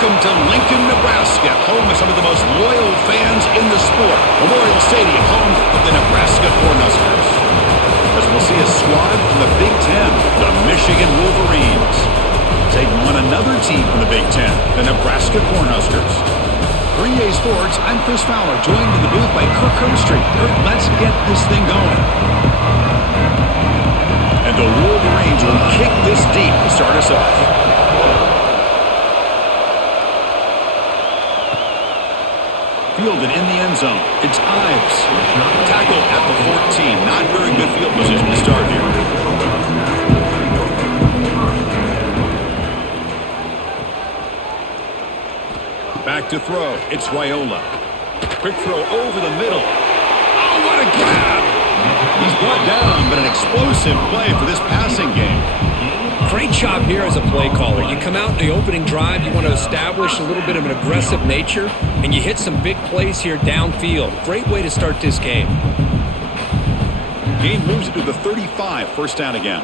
Welcome to Lincoln, Nebraska, home of some of the most loyal fans in the sport. Memorial Stadium, home of the Nebraska Cornhuskers. As we'll see a squad from the Big Ten, the Michigan Wolverines, taking on another team from the Big Ten, the Nebraska Cornhuskers. For EA Sports, I'm Chris Fowler, joined in the booth by Kirk Herbstreit. Kirk, let's get this thing going. And the Wolverines will kick this deep to start us off. Fielded in the end zone. It's Ives. Tackle at the 14. Not very good field position to start here. Back to throw. It's Raiola. Quick throw over the middle. Oh, what a grab! He's brought down, but an explosive play for this passing game. Great job here as a play caller. You come out in the opening drive, you want to establish a little bit of an aggressive nature, and you hit some big plays here downfield. Great way to start this game. Game moves it to the 35, first down again.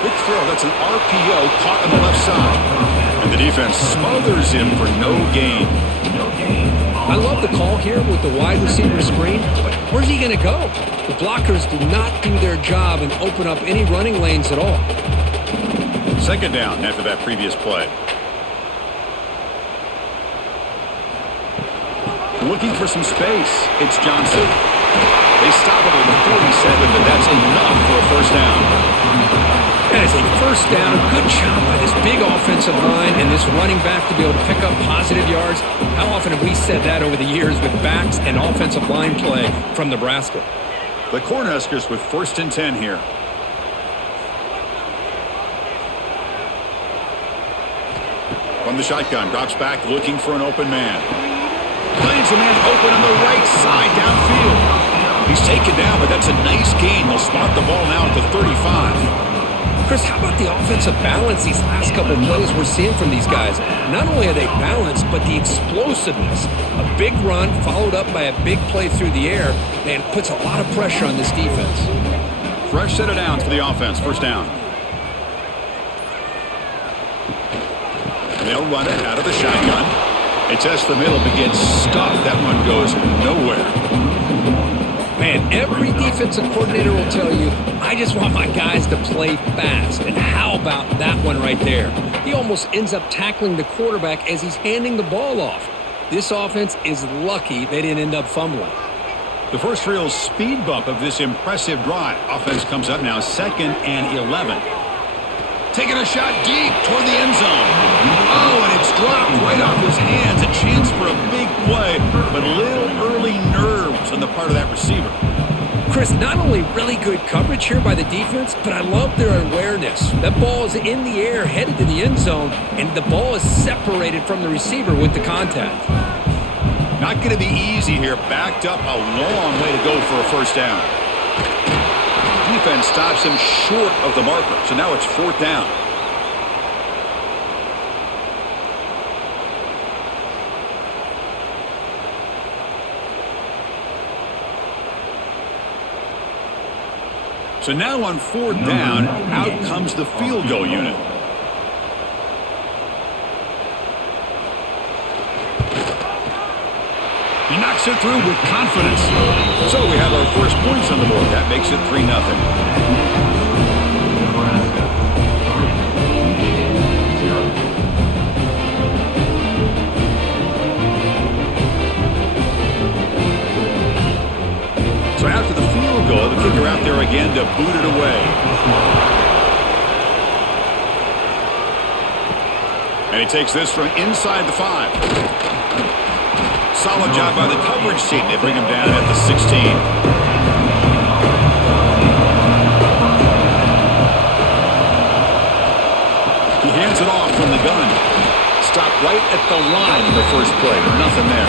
Quick throw, that's an RPO caught on the left side. And the defense smothers him for no gain. I love the call here with the wide receiver screen, but where's he going to go? The blockers do not do their job and open up any running lanes at all. Second down after that previous play. Looking for some space. It's Johnson. They stop it at the 47, but that's enough for a first down. That is a first down. Good job by this big offensive line and this running back to be able to pick up positive yards. How often have we said that over the years with backs and offensive line play from Nebraska? The Cornhuskers with first and 10 here. From the shotgun, drops back looking for an open man. Finds a man open on the right side downfield. He's taken down, but that's a nice gain. They'll spot the ball now at the 35. Chris, how about the offensive balance these last couple of plays we're seeing from these guys? Not only are they balanced, but the explosiveness. A big run followed up by a big play through the air, and puts a lot of pressure on this defense. Fresh set of downs for the offense. First down. And they'll run it out of the shotgun. They test the middle, begins stuffed. That one goes nowhere. Man, every defensive coordinator will tell you, I just want my guys to play fast. And how about that one right there? He almost ends up tackling the quarterback as he's handing the ball off. This offense is lucky they didn't end up fumbling. The first real speed bump of this impressive drive. Offense comes up now 2nd and 11. Taking a shot deep toward the end zone. Oh, and it's dropped right off his hands. A chance for a big play, but a little early nerves on the part of that receiver. Chris, not only really good coverage here by the defense, but I love their awareness. That ball is in the air, headed to the end zone, and the ball is separated from the receiver with the contact. Not going to be easy here. Backed up a long way to go for a first down. Defense stops him short of the marker, so now it's 4th down. So now on 4th down, out comes the field goal unit. He knocks it through with confidence. So we have our first points on the board. That makes it 3-0. So after the field goal, the kicker out there again to boot it away. And he takes this from inside the 5. Solid job by the coverage team. They bring him down at the 16. He hands it off from the gun. Stopped right at the line in the first play. Nothing there.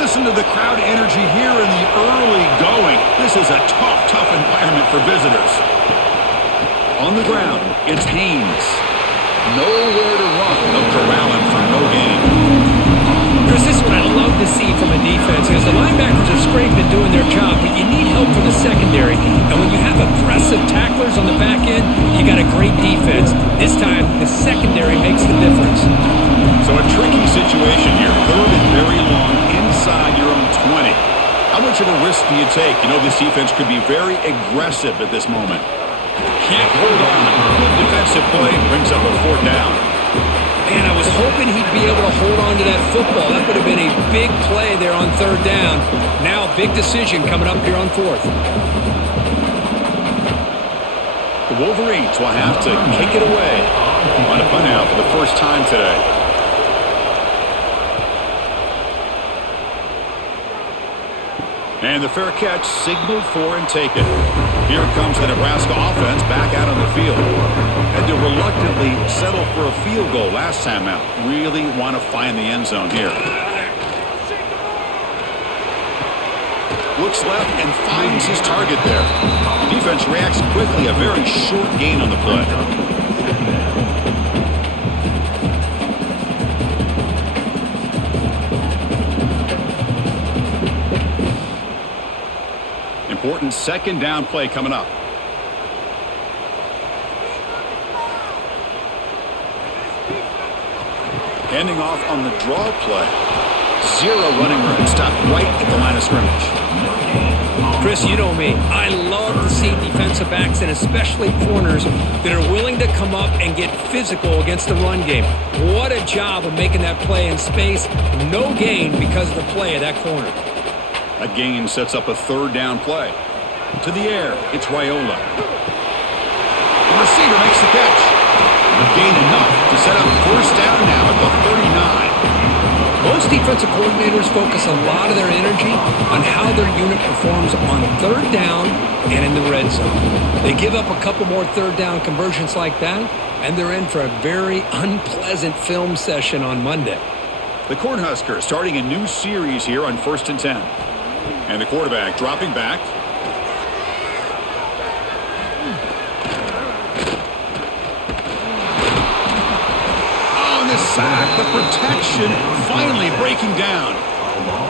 Listen to the crowd energy here in the early going. This is a tough environment for visitors. On the ground, it's Haynes. nowhere to run. They'll corral him for no gain. Chris, this is what I love to see from a defense is the linebackers are scraping doing their job, but you need help from the secondary. And when you have aggressive tacklers on the back end, you got a great defense. This time, the secondary makes the difference. So a tricky situation here. Third and very long inside your own 20. How much of a risk do you take? You know this defense could be very aggressive at this moment. Can't hold on. Good defensive play brings up a fourth down. Man, I was hoping he'd be able to hold on to that football. That would have been a big play there on third down. Now, big decision coming up here on fourth. The Wolverines will have to kick it away on a punt out for the first time today. And the fair catch signaled for and taken. Here comes the Nebraska offense back out on the field. Had to reluctantly settle for a field goal last time out. Really want to find the end zone here. Looks left and finds his target there. Defense reacts quickly. A very short gain on the play. Important second down play coming up. Handing off on the draw play. Zero running room. Stopped right at the line of scrimmage. Chris, you know me. I love to see defensive backs and especially corners that are willing to come up and get physical against the run game. What a job of making that play in space. No gain because of the play of that corner. That gain sets up a third down play. To the air, it's Raiola. The receiver makes the catch. A gain enough to set up first down now at the 39. Most defensive coordinators focus a lot of their energy on how their unit performs on third down and in the red zone. They give up a couple more third down conversions like that, and they're in for a very unpleasant film session on Monday. The Cornhuskers starting a new series here on 1st and 10. And the quarterback dropping back. On the sack, the protection finally breaking down.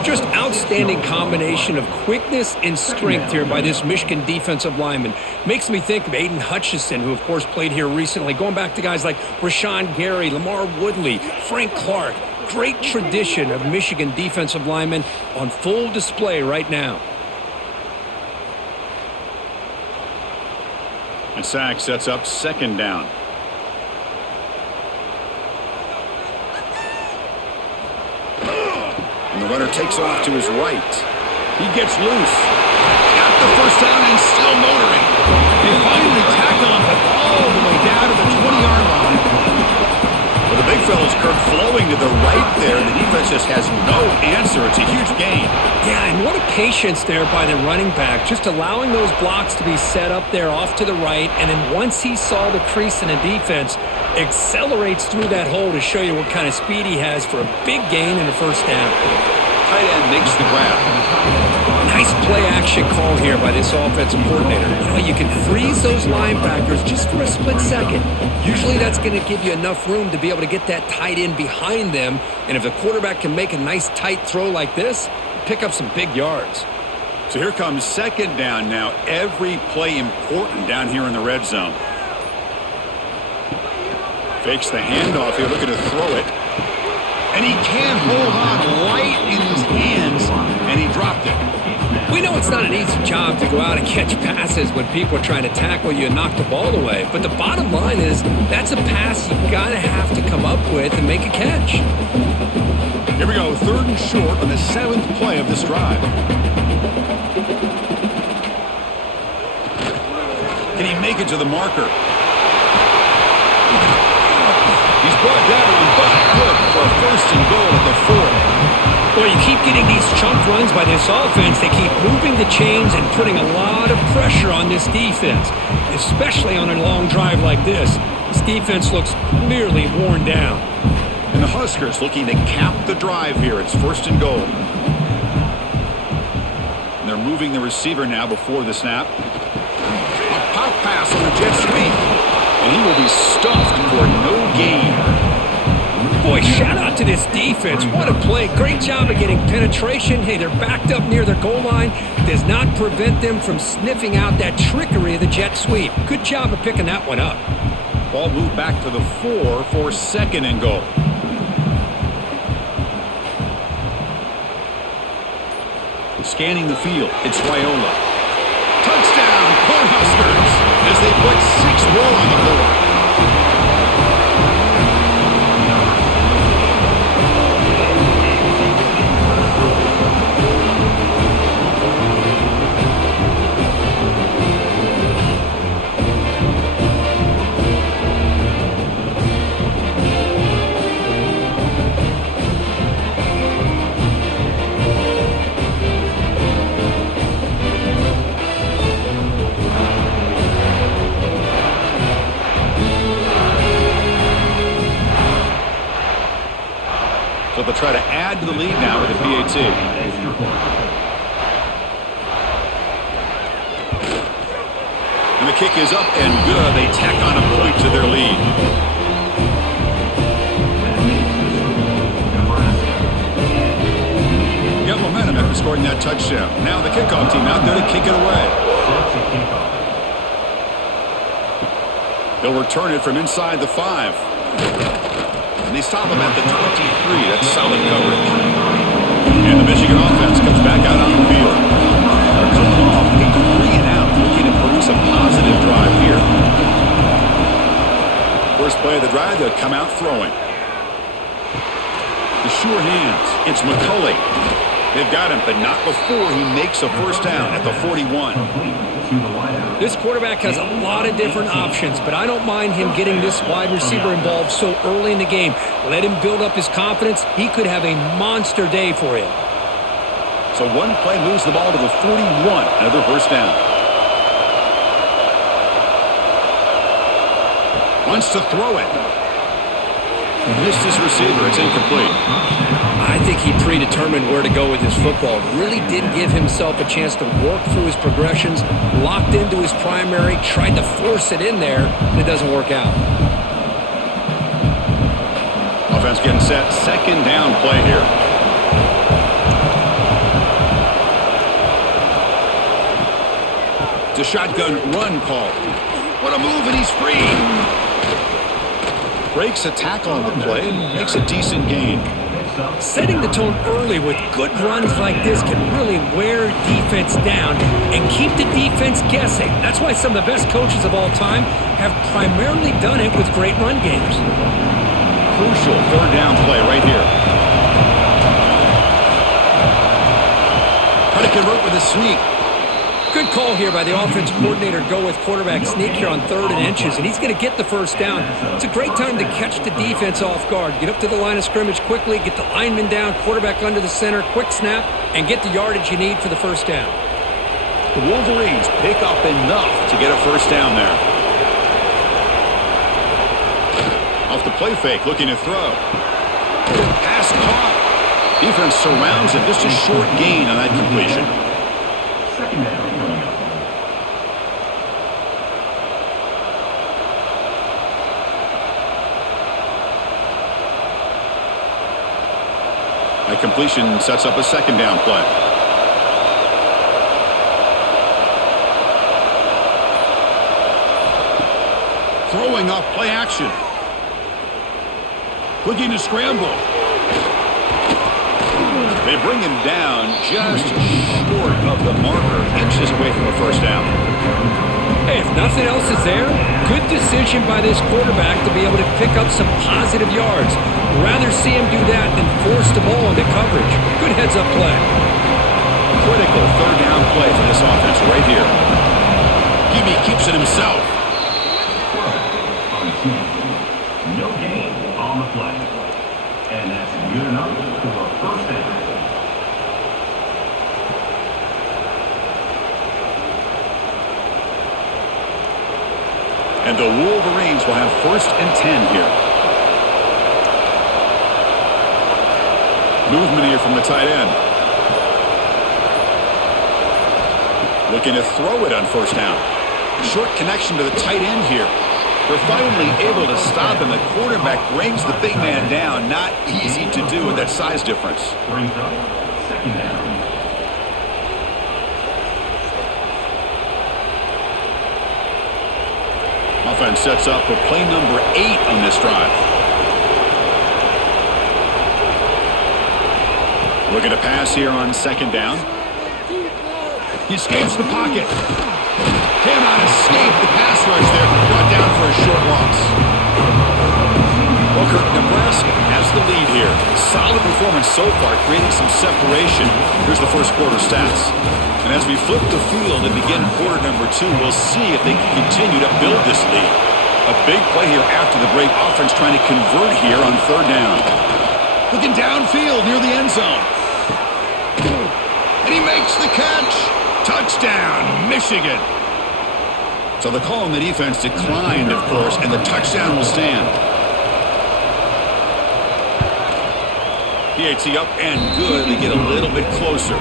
Just outstanding combination of quickness and strength here by this Michigan defensive lineman. Makes me think of Aiden Hutchinson, who of course played here recently, going back to guys like Rashawn Gary, Lamar Woodley, Frank Clark. Great tradition of Michigan defensive linemen on full display right now. And sack sets up second down. And the runner takes off to his right. He gets loose. Got the first down and still motoring. They finally tackle him, but all the way down to the 20-yard line. Well, the big fella's Kirk flowing to the right there. The defense just has no answer. It's a huge gain. Yeah, and what a patience there by the running back. Just allowing those blocks to be set up there off to the right. And then once he saw the crease in the defense, accelerates through that hole to show you what kind of speed he has for a big gain and a first down. Tight end makes the grab. Nice play action call here by this offensive coordinator. You know, you can freeze those linebackers just for a split second. Usually that's going to give you enough room to be able to get that tight end behind them. And if the quarterback can make a nice tight throw like this, pick up some big yards. So here comes second down now. Every play important down here in the red zone. Fakes the handoff here, looking to throw it. And he can hold on right in his hands, and he dropped it. We know it's not an easy job to go out and catch passes when people are trying to tackle you and knock the ball away. But the bottom line is that's a pass you gotta have to come up with and make a catch. Here we go, third and short on the 7th play of this drive. Can he make it to the marker? He's brought down on but good for a first and goal at the 4. Well, you keep getting these chunk runs by this offense. They keep moving the chains and putting a lot of pressure on this defense, especially on a long drive like this. This defense looks clearly worn down. And the Huskers looking to cap the drive here. It's first and goal. And they're moving the receiver now before the snap. A pop pass on the jet sweep. And he will be stuffed for no gain. Boy, shout out to this defense. What a play. Great job of getting penetration. Hey, they're backed up near their goal line. Does not prevent them from sniffing out that trickery of the jet sweep. Good job of picking that one up. Ball moved back to the 4 for 2nd and goal. Scanning the field, it's Raiola. Touchdown, Cornhuskers, as they put 6 more on the board. So they'll try to add to the lead now with a PAT. And the kick is up and good. They tack on a point to their lead. Got momentum after scoring that touchdown. Now the kickoff team out there to kick it away. They'll return it from inside the 5. And they stop him at the 23. That's solid coverage. And the Michigan offense comes back out on the field. They're coming off a 3 and out, looking to produce a positive drive here. First play of the drive, they'll come out throwing. The sure hands. It's McCulley. They've got him, but not before he makes a first down at the 41. This quarterback has a lot of different options, but I don't mind him getting this wide receiver involved so early in the game. Let him build up his confidence. He could have a monster day for you. So one play moves the ball to the 41. Another first down. Wants to throw it. Missed his receiver. It's incomplete. I think he predetermined where to go with his football. Really didn't give himself a chance to work through his progressions. Locked into his primary. Tried to force it in there, and it doesn't work out. Offense getting set. 2nd down play here. It's a shotgun run call. What a move, and he's free. Breaks a tackle on the play and makes a decent gain. Setting the tone early with good runs like this can really wear defense down and keep the defense guessing. That's why some of the best coaches of all time have primarily done it with great run games. Crucial 3rd down play right here. Try to convert with a sneak. Good call here by the offensive coordinator. Go with quarterback sneak here on 3rd and inches, and he's going to get the first down. It's a great time to catch the defense off guard. Get up to the line of scrimmage quickly, get the lineman down, quarterback under the center, quick snap, and get the yardage you need for the first down. The Wolverines pick up enough to get a first down there. Off the play fake, looking to throw. Pass caught. Defense surrounds him. Just a short gain on that completion. That completion sets up a 2nd down play. Throwing off play action. Looking to scramble. They bring him down just short of the marker, inches away from a first down. Hey, if nothing else is there, good decision by this quarterback to be able to pick up some positive yards. Rather see him do that than force the ball into coverage. Good heads-up play. Critical 3rd down play for this offense right here. Hebe keeps it himself. No gain on the play. And that's good enough for a first down. And the Wolverines will have 1st and 10 here. Movement here from the tight end. Looking to throw it on first down. Short connection to the tight end here. They're finally able to stop him. The quarterback brings the big man down. Not easy to do with that size difference. Brings up second down. Offense sets up for play number 8 on this drive. Looking to pass here on second down. He escapes the pocket. Cannot escape the pass rush there. Brought down for a short loss. Booker, Nebraska has the lead here. Solid performance so far, creating some separation. Here's the first quarter stats. And as we flip the field and begin quarter number 2, we'll see if they can continue to build this lead. A big play here after the break. Offense trying to convert here on third down. Looking downfield near the end zone. And he makes the catch. Touchdown, Michigan. So the call on the defense declined, of course, and the touchdown will stand. PAT up and good. They get a little bit closer.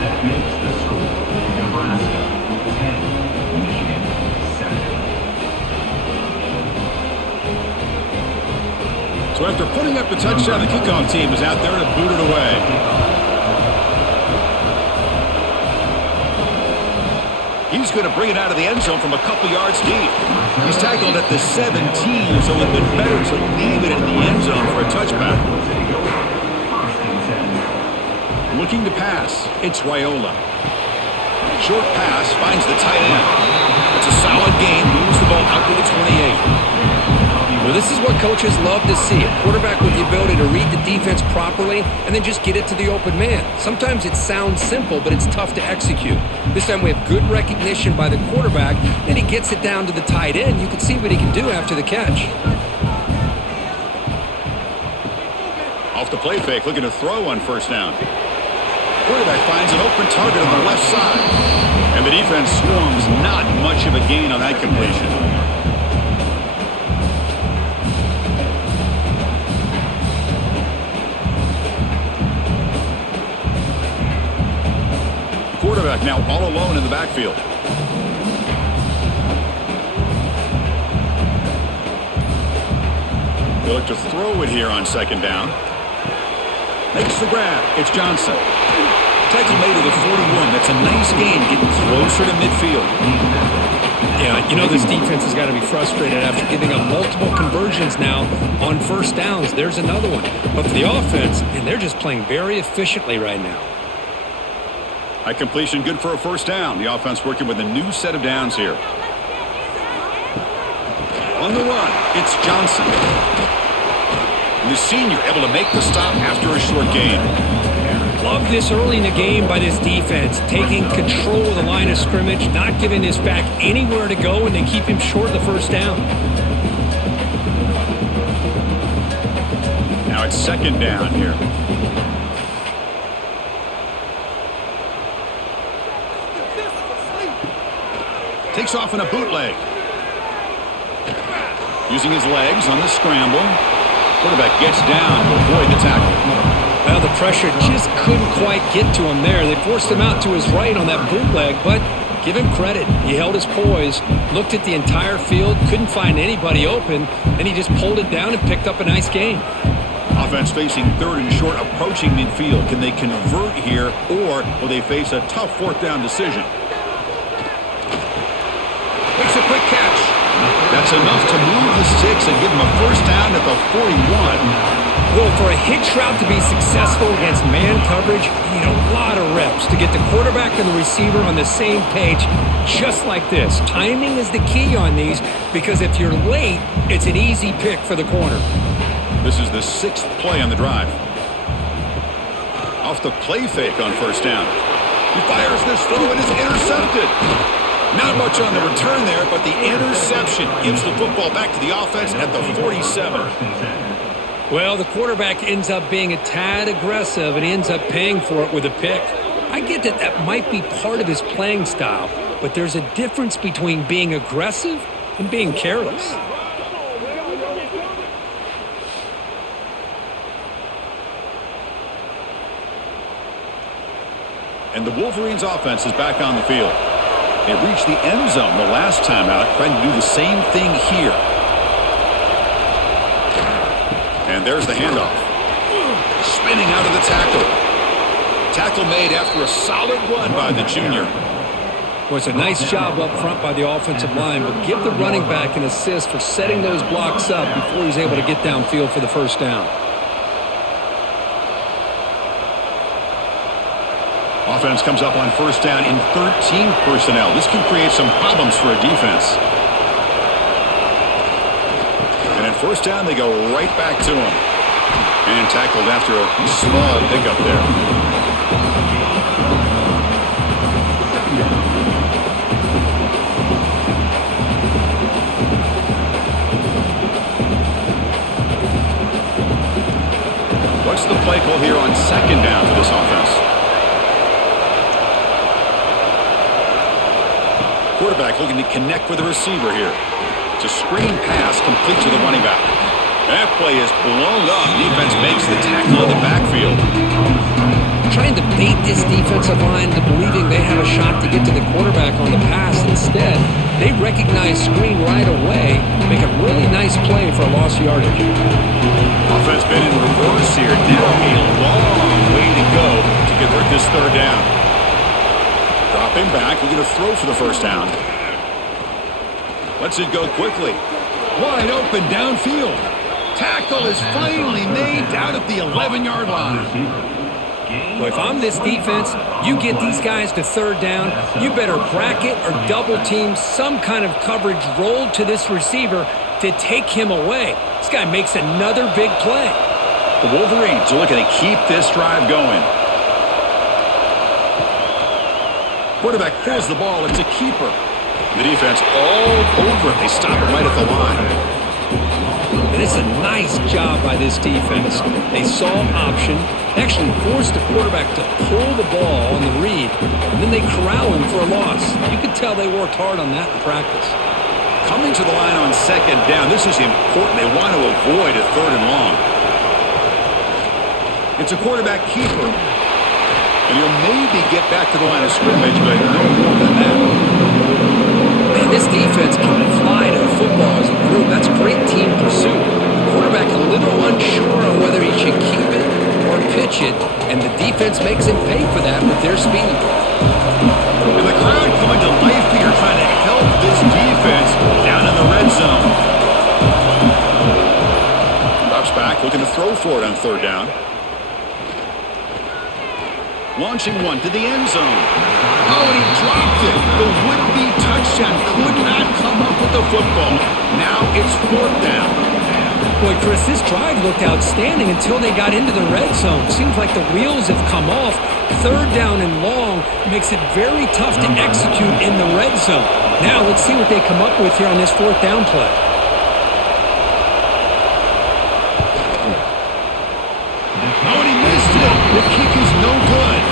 That makes the score Nebraska 10, Michigan 7. So after putting up the touchdown, the kickoff team is out there to boot it away. He's going to bring it out of the end zone from a couple yards deep. He's tackled at the 17, so it would have been better to leave it in the end zone for a touchback. Looking to pass, it's Raiola. Short pass finds the tight end. It's a solid gain, moves the ball out to the 28. Well, this is what coaches love to see. A quarterback with the ability to read the defense properly and then just get it to the open man. Sometimes it sounds simple, but it's tough to execute. This time we have good recognition by the quarterback, then he gets it down to the tight end. You can see what he can do after the catch. Off the play fake, looking to throw on first down. Quarterback finds an open target on the left side. And the defense swarms, not much of a gain on that completion. Quarterback now all alone in the backfield. They look to throw it here on second down. Makes the grab. It's Johnson. Tackle made to the 41. That's a nice gain, getting closer to midfield. Yeah, you know this defense has got to be frustrated after giving up multiple conversions now on first downs. There's another one. But for the offense, and they're just playing very efficiently right now. High completion, good for a first down. The offense working with a new set of downs here. On the run, it's Johnson. And the senior able to make the stop after a short gain. Love this early in the game by this defense, taking control of the line of scrimmage, not giving this back anywhere to go, and they keep him short of the first down. Now it's second down here. Takes off in a bootleg. Using his legs on the scramble. Quarterback gets down to avoid the tackle. Well, the pressure just couldn't quite get to him there. They forced him out to his right on that bootleg, but give him credit. He held his poise, looked at the entire field, couldn't find anybody open, and he just pulled it down and picked up a nice gain. Offense facing third and short, approaching midfield. Can they convert here, or will they face a tough fourth down decision? Makes a quick catch. That's enough to move the sticks and give them a first down at the 41. Well, for a hitch route to be successful against man coverage, you need a lot of reps to get the quarterback and the receiver on the same page, just like this. Timing is the key on these, because if you're late, it's an easy pick for the corner. This is the 6th play on the drive. Off the play fake on first down. He fires this throw and is intercepted. Not much on the return there, but the interception gives the football back to the offense at the 47. Well, the quarterback ends up being a tad aggressive, and he ends up paying for it with a pick. I get that that might be part of his playing style, but there's a difference between being aggressive and being careless. And the Wolverines offense is back on the field. They reached the end zone the last time out, trying to do the same thing here. And there's the handoff. Spinning out of the tackle. Tackle made after a solid run by the junior. Well, it's a nice job up front by the offensive line, but give the running back an assist for setting those blocks up before he's able to get downfield for the first down. Offense comes up on first down in 13 personnel. This can create some problems for a defense. And at first down, they go right back to him. And tackled after a small pickup there. What's the play call here on second down for this offense? Quarterback looking to connect with the receiver here. It's a screen pass complete to the running back. That play is blown up. Defense makes the tackle in the backfield. Trying to bait this defensive line into believing they have a shot to get to the quarterback on the pass. Instead, they recognize screen right away, make a really nice play for a lost yardage. Offense been in reverse here. Now a long way to go to convert this third down. Dropping back, we're going to throw for the first down. Lets it go quickly. Wide open downfield. Tackle is finally made down at the 11-yard line. Well, if I'm this defense, you get these guys to third down, you better bracket or double team some kind of coverage rolled to this receiver to take him away. This guy makes another big play. The Wolverines are looking to keep this drive going. Quarterback pulls the ball. It's a keeper. The defense all over it. They stop it right at the line. And it's a nice job by this defense. They saw option, actually forced the quarterback to pull the ball on the read, and then they corral him for a loss. You could tell they worked hard on that in practice. Coming to the line on second down, this is important. They want to avoid a third and long. It's a quarterback keeper. And he'll maybe get back to the line of scrimmage, but no more than that. Man, this defense can fly to the football as a group. That's great team pursuit. The quarterback a little unsure on whether he should keep it or pitch it, and the defense makes him pay for that with their speed. And the crowd coming to life here, trying to help this defense down in the red zone. Drops back, looking to throw for it on third down. Launching one to the end zone. Oh, and he dropped it. The would-be touchdown could not come up with the football. Now it's fourth down. Boy, Chris, this drive looked outstanding until they got into the red zone. Seems like the wheels have come off. Third down and long makes it very tough to execute in the red zone. Now let's see what they come up with here on this fourth down play. Oh, and he missed it. The kick is no good.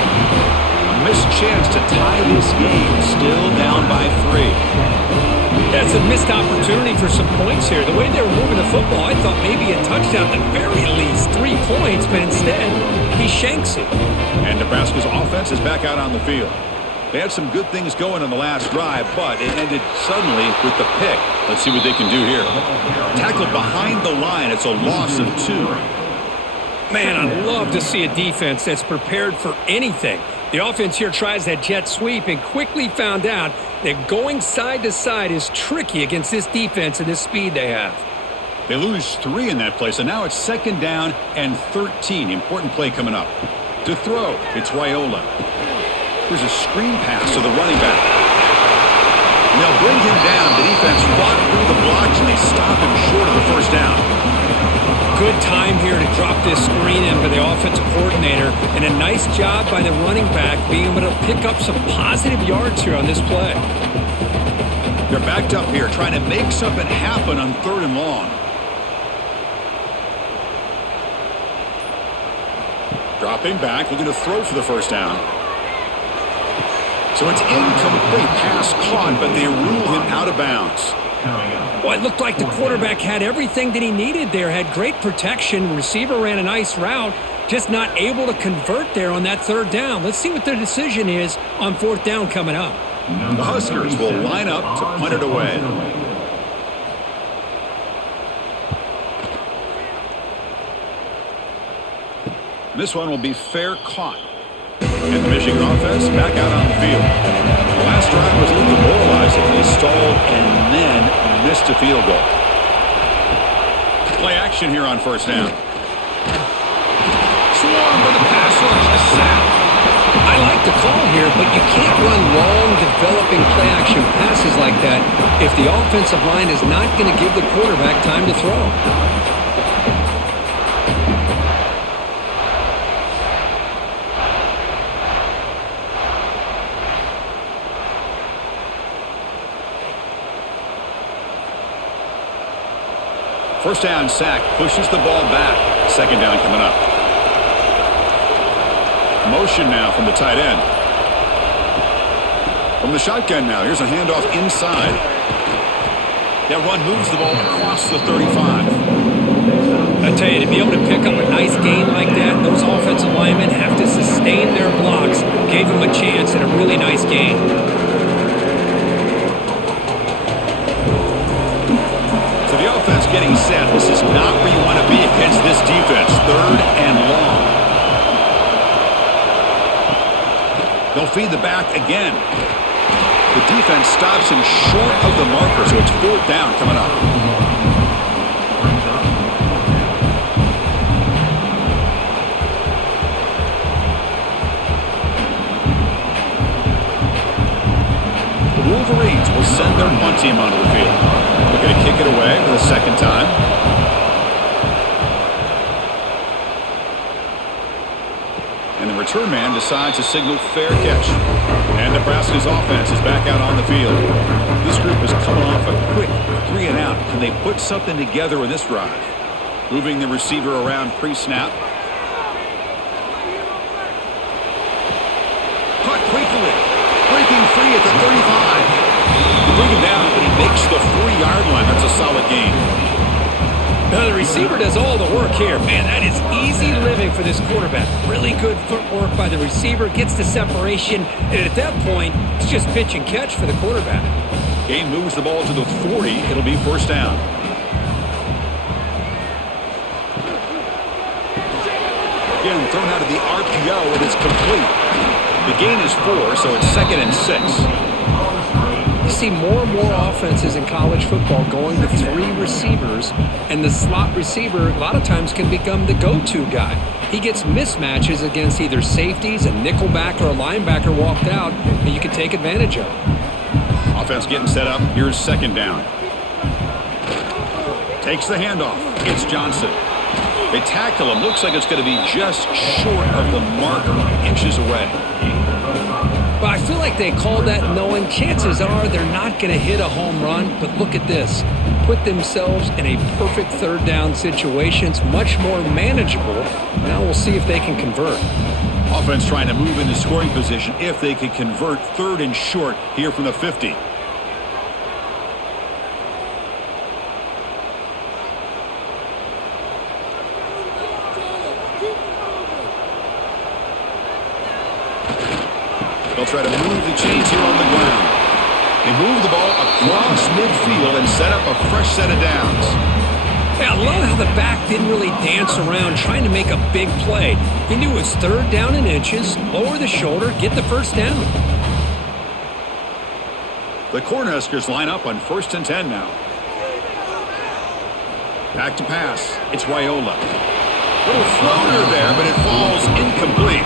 A missed chance to tie this game. Still down by 3. That's a missed opportunity for some points here. The way they were moving the football, I thought maybe a touchdown at the very least, 3 points, but instead, he shanks it. And Nebraska's offense is back out on the field. They had some good things going on the last drive, but it ended suddenly with the pick. Let's see what they can do here. Tackled behind the line. It's a loss of 2. Man, I love to see a defense that's prepared for anything. The offense here tries that jet sweep and quickly found out that going side to side is tricky against this defense and this speed they have. They lose 3 in that play, so now it's second down and 13. Important play coming up. To throw, it's Raiola. Here's a screen pass to the running back. And they'll bring him down. The defense fought through the blocks, and they stop him short of the first down. Good time here to drop this screen in by the offensive coordinator, and a nice job by the running back being able to pick up some positive yards here on this play. They're backed up here trying to make something happen on third and long. Dropping back, looking to throw for the first down. So it's incomplete, pass caught, but they rule him out of bounds. Well, it looked like the quarterback had everything that he needed there, had great protection. Receiver ran a nice route, just not able to convert there on that third down. Let's see what their decision is on fourth down coming up. The Huskers will line up to punt it away. This one will be fair caught. And the Michigan offense back out on the field. The last drive was a little demoralizing. They stalled and then missed a field goal. Play action here on first down. Swarm with the pass rush. A sack. I like the call here, but you can't run long, developing play-action passes like that if the offensive line is not going to give the quarterback time to throw. First down sack pushes the ball back. Second down coming up. Motion now from the tight end. From the shotgun now. Here's a handoff inside. That run moves the ball across the 35. I tell you, to be able to pick up a nice gain like that, those offensive linemen have to sustain their blocks. Gave them a chance at a really nice gain. So the offense getting set. This is not where you want to be against this defense. Third and long. They'll feed the back again. The defense stops him short of the marker, so it's fourth down coming up. The Wolverines will send their punt team onto the field. They're going to kick it away for the second time. And the return man decides to signal fair catch. And Nebraska's offense is back out on the field. This group is coming off a quick 3 and out. Can they put something together in this drive? Moving the receiver around pre-snap. Caught quickly. Breaking free at the 35. They bring him down, but he makes the 3-yard line. That's a solid gain. Now the receiver does all the work here. Man, that is easy living for this quarterback. Really good footwork by the receiver, gets the separation, and at that point, it's just pitch and catch for the quarterback. Gain moves the ball to the 40. It'll be first down. Again, thrown out of the RPO, and it's complete. The gain is 4, so it's 2nd and 6. You see more and more offenses in college football going to 3 receivers, and the slot receiver a lot of times can become the go-to guy. He gets mismatches against either safeties, a nickelback, or a linebacker walked out that you can take advantage of. Offense getting set up. Here's second down. Takes the handoff. It's Johnson. They tackle him. Looks like it's going to be just short of the marker, inches away. But I feel like they called that knowing chances are they're not going to hit a home run. But look at this. Put themselves in a perfect third down situation. It's much more manageable. Now we'll see if they can convert. Offense trying to move into scoring position if they can convert. Third and short here from the 50. They'll try to move the chains here on the ground. They move the ball across midfield and set up a fresh set of downs. Yeah, I love how the back didn't really dance around trying to make a big play. He knew it was third down in inches, lower the shoulder, get the first down. The Cornhuskers line up on 1st and 10 now. Back to pass. It's Raiola. Little floater there, but it falls incomplete.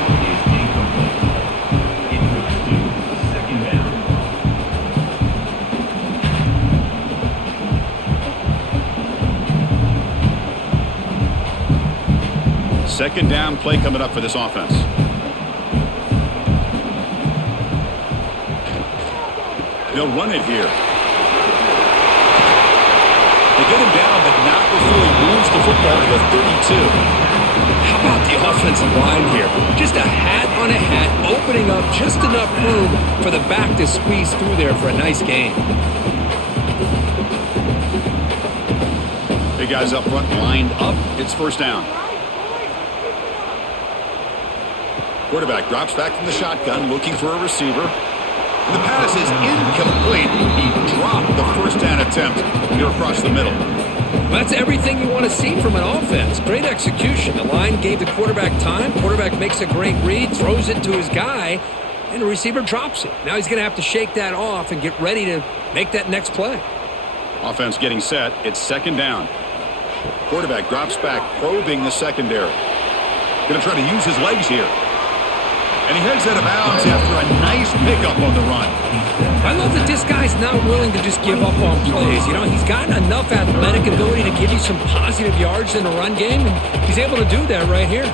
Second down play coming up for this offense. They'll run it here. They get him down, but not before he moves the football to the 32. How about the offensive line here? Just a hat on a hat, opening up just enough room for the back to squeeze through there for a nice gain. Big guys up front lined up. It's first down. Quarterback drops back from the shotgun, looking for a receiver. The pass is incomplete. He dropped the first down attempt here across the middle. That's everything you want to see from an offense. Great execution. The line gave the quarterback time. Quarterback makes a great read, throws it to his guy, and the receiver drops it. Now he's going to have to shake that off and get ready to make that next play. Offense getting set. It's second down. Quarterback drops back, probing the secondary. Going to try to use his legs here. And he heads out of bounds after a nice pickup on the run. I love that this guy's not willing to just give up on plays. You know, he's got enough athletic ability to give you some positive yards in the run game, and he's able to do that right here.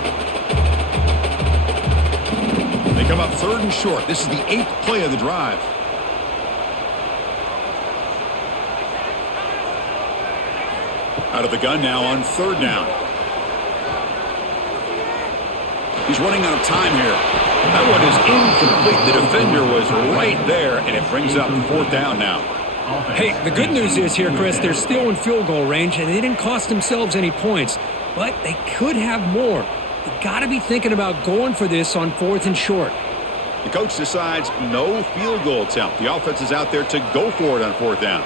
They come up third and short. This is the 8th play of the drive. Out of the gun now on third down. He's running out of time here. That one is incomplete. The defender was right there, and it brings up fourth down now. Hey, the good news is here, Chris, they're still in field goal range, and they didn't cost themselves any points, but they could have more. You've got to be thinking about going for this on fourth and short. The coach decides no field goal attempt. The offense is out there to go for it on fourth down.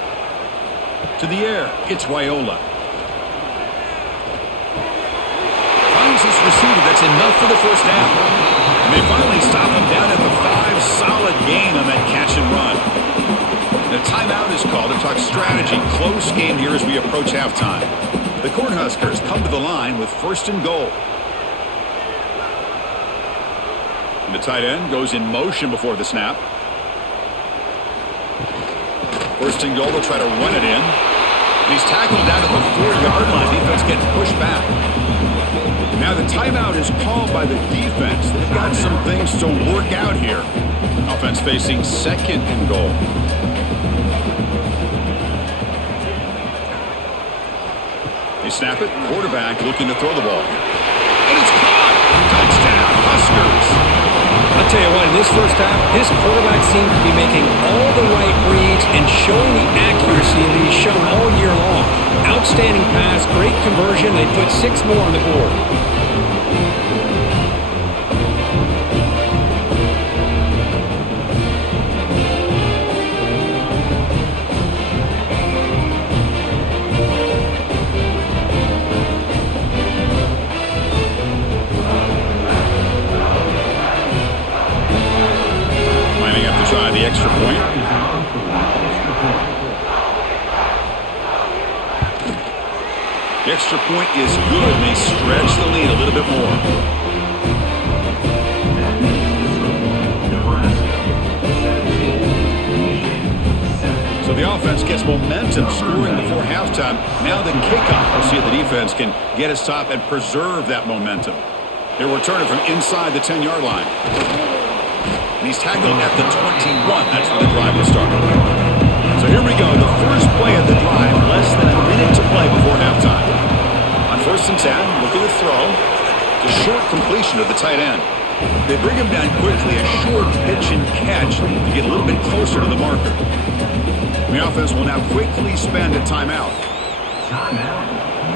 To the air, it's Raiola. Finds his receiver. That's enough for the first down. And they finally stop him down at the 5. Solid gain on that catch and run. The timeout is called to talk strategy. Close game here as we approach halftime. The Cornhuskers come to the line with first and goal. And the tight end goes in motion before the snap. First and goal, they'll try to run it in. And he's tackled down at the 4-yard line. Defense getting pushed back. Now the timeout is called by the defense. They've got some things to work out here. Offense facing second and goal. They snap it. Quarterback looking to throw the ball. And it's caught. Touchdown, Huskers. I'll tell you what, in this first half, this quarterback seems to be making all the right reads and showing the accuracy that he's shown all year long. Outstanding pass, great conversion. They put 6 more on the board. Lining up to try the extra point. The extra point is good, and they stretch the lead a little bit more. So the offense gets momentum, scoring before halftime. Now the kickoff. We'll see if the defense can get his top and preserve that momentum. They'll return it from inside the 10-yard line. And he's tackled at the 21. That's where the drive will start. So here we go, the first play of the drive, less than a minute to play before halftime. On first and 10, looking to throw. It's a short completion of the tight end. They bring him down quickly, a short pitch and catch to get a little bit closer to the marker. The offense will now quickly spend a timeout.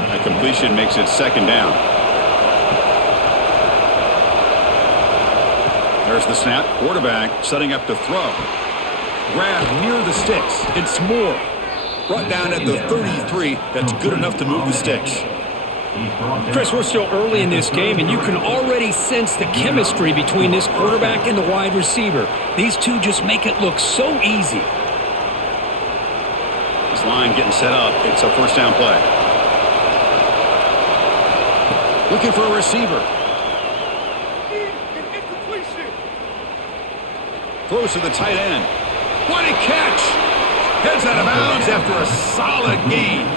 That completion makes it second down. There's the snap. Quarterback setting up to throw. Grab near the sticks. It's Moore. Brought down at the 33. That's good enough to move the sticks. Chris, we're still early in this game, and you can already sense the chemistry between this quarterback and the wide receiver. These two just make it look so easy. This line getting set up. It's a first down play. Looking for a receiver. Throws to the tight end. What a catch! Heads out of bounds after a solid gain.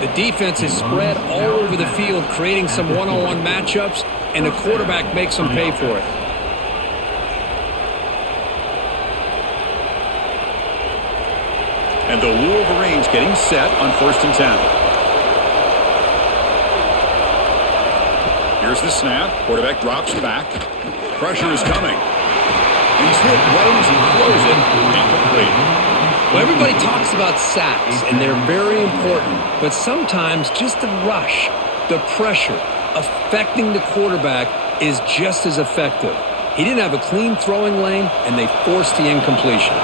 The defense is spread all over the field, creating some one-on-one matchups, and the quarterback makes them pay for it. And the Wolverines getting set on first and 10. Here's the snap. Quarterback drops back. Pressure is coming. He's hit right as he throws it. Incomplete. Well, everybody talks about sacks, and they're very important. But sometimes just the rush, the pressure, affecting the quarterback is just as effective. He didn't have a clean throwing lane, and they forced the incompletion.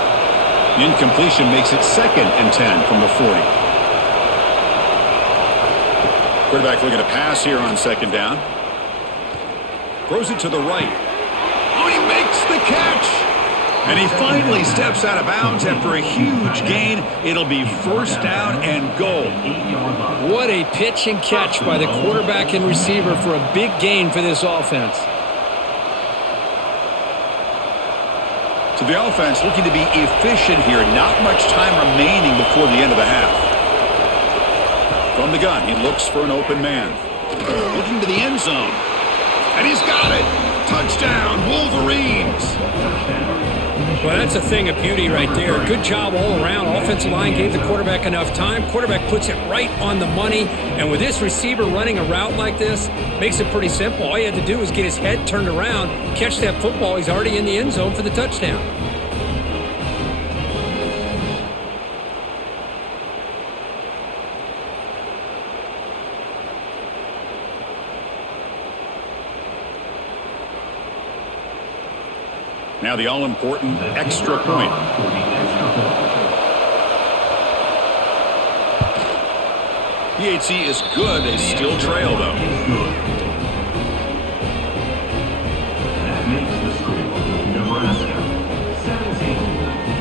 The incompletion makes it 2nd and 10 from the 40. Quarterback looking to pass here on 2nd down. Throws it to the right. Oh, he makes the catch! And he finally steps out of bounds after a huge gain. It'll be 1st down and goal. What a pitch and catch by the quarterback and receiver for a big gain for this offense. So the offense looking to be efficient here. Not much time remaining before the end of the half. From the gun, he looks for an open man. Looking to the end zone. And he's got it. Touchdown, Wolverines. Well, that's a thing of beauty right there. Good job all around. Offensive line gave the quarterback enough time. Quarterback puts it right on the money. And with this receiver running a route like this, makes it pretty simple. All you had to do was get his head turned around, catch that football. He's already in the end zone for the touchdown. Now the all-important extra point. PHC is good. They still trail, though. That makes the score Nebraska 17,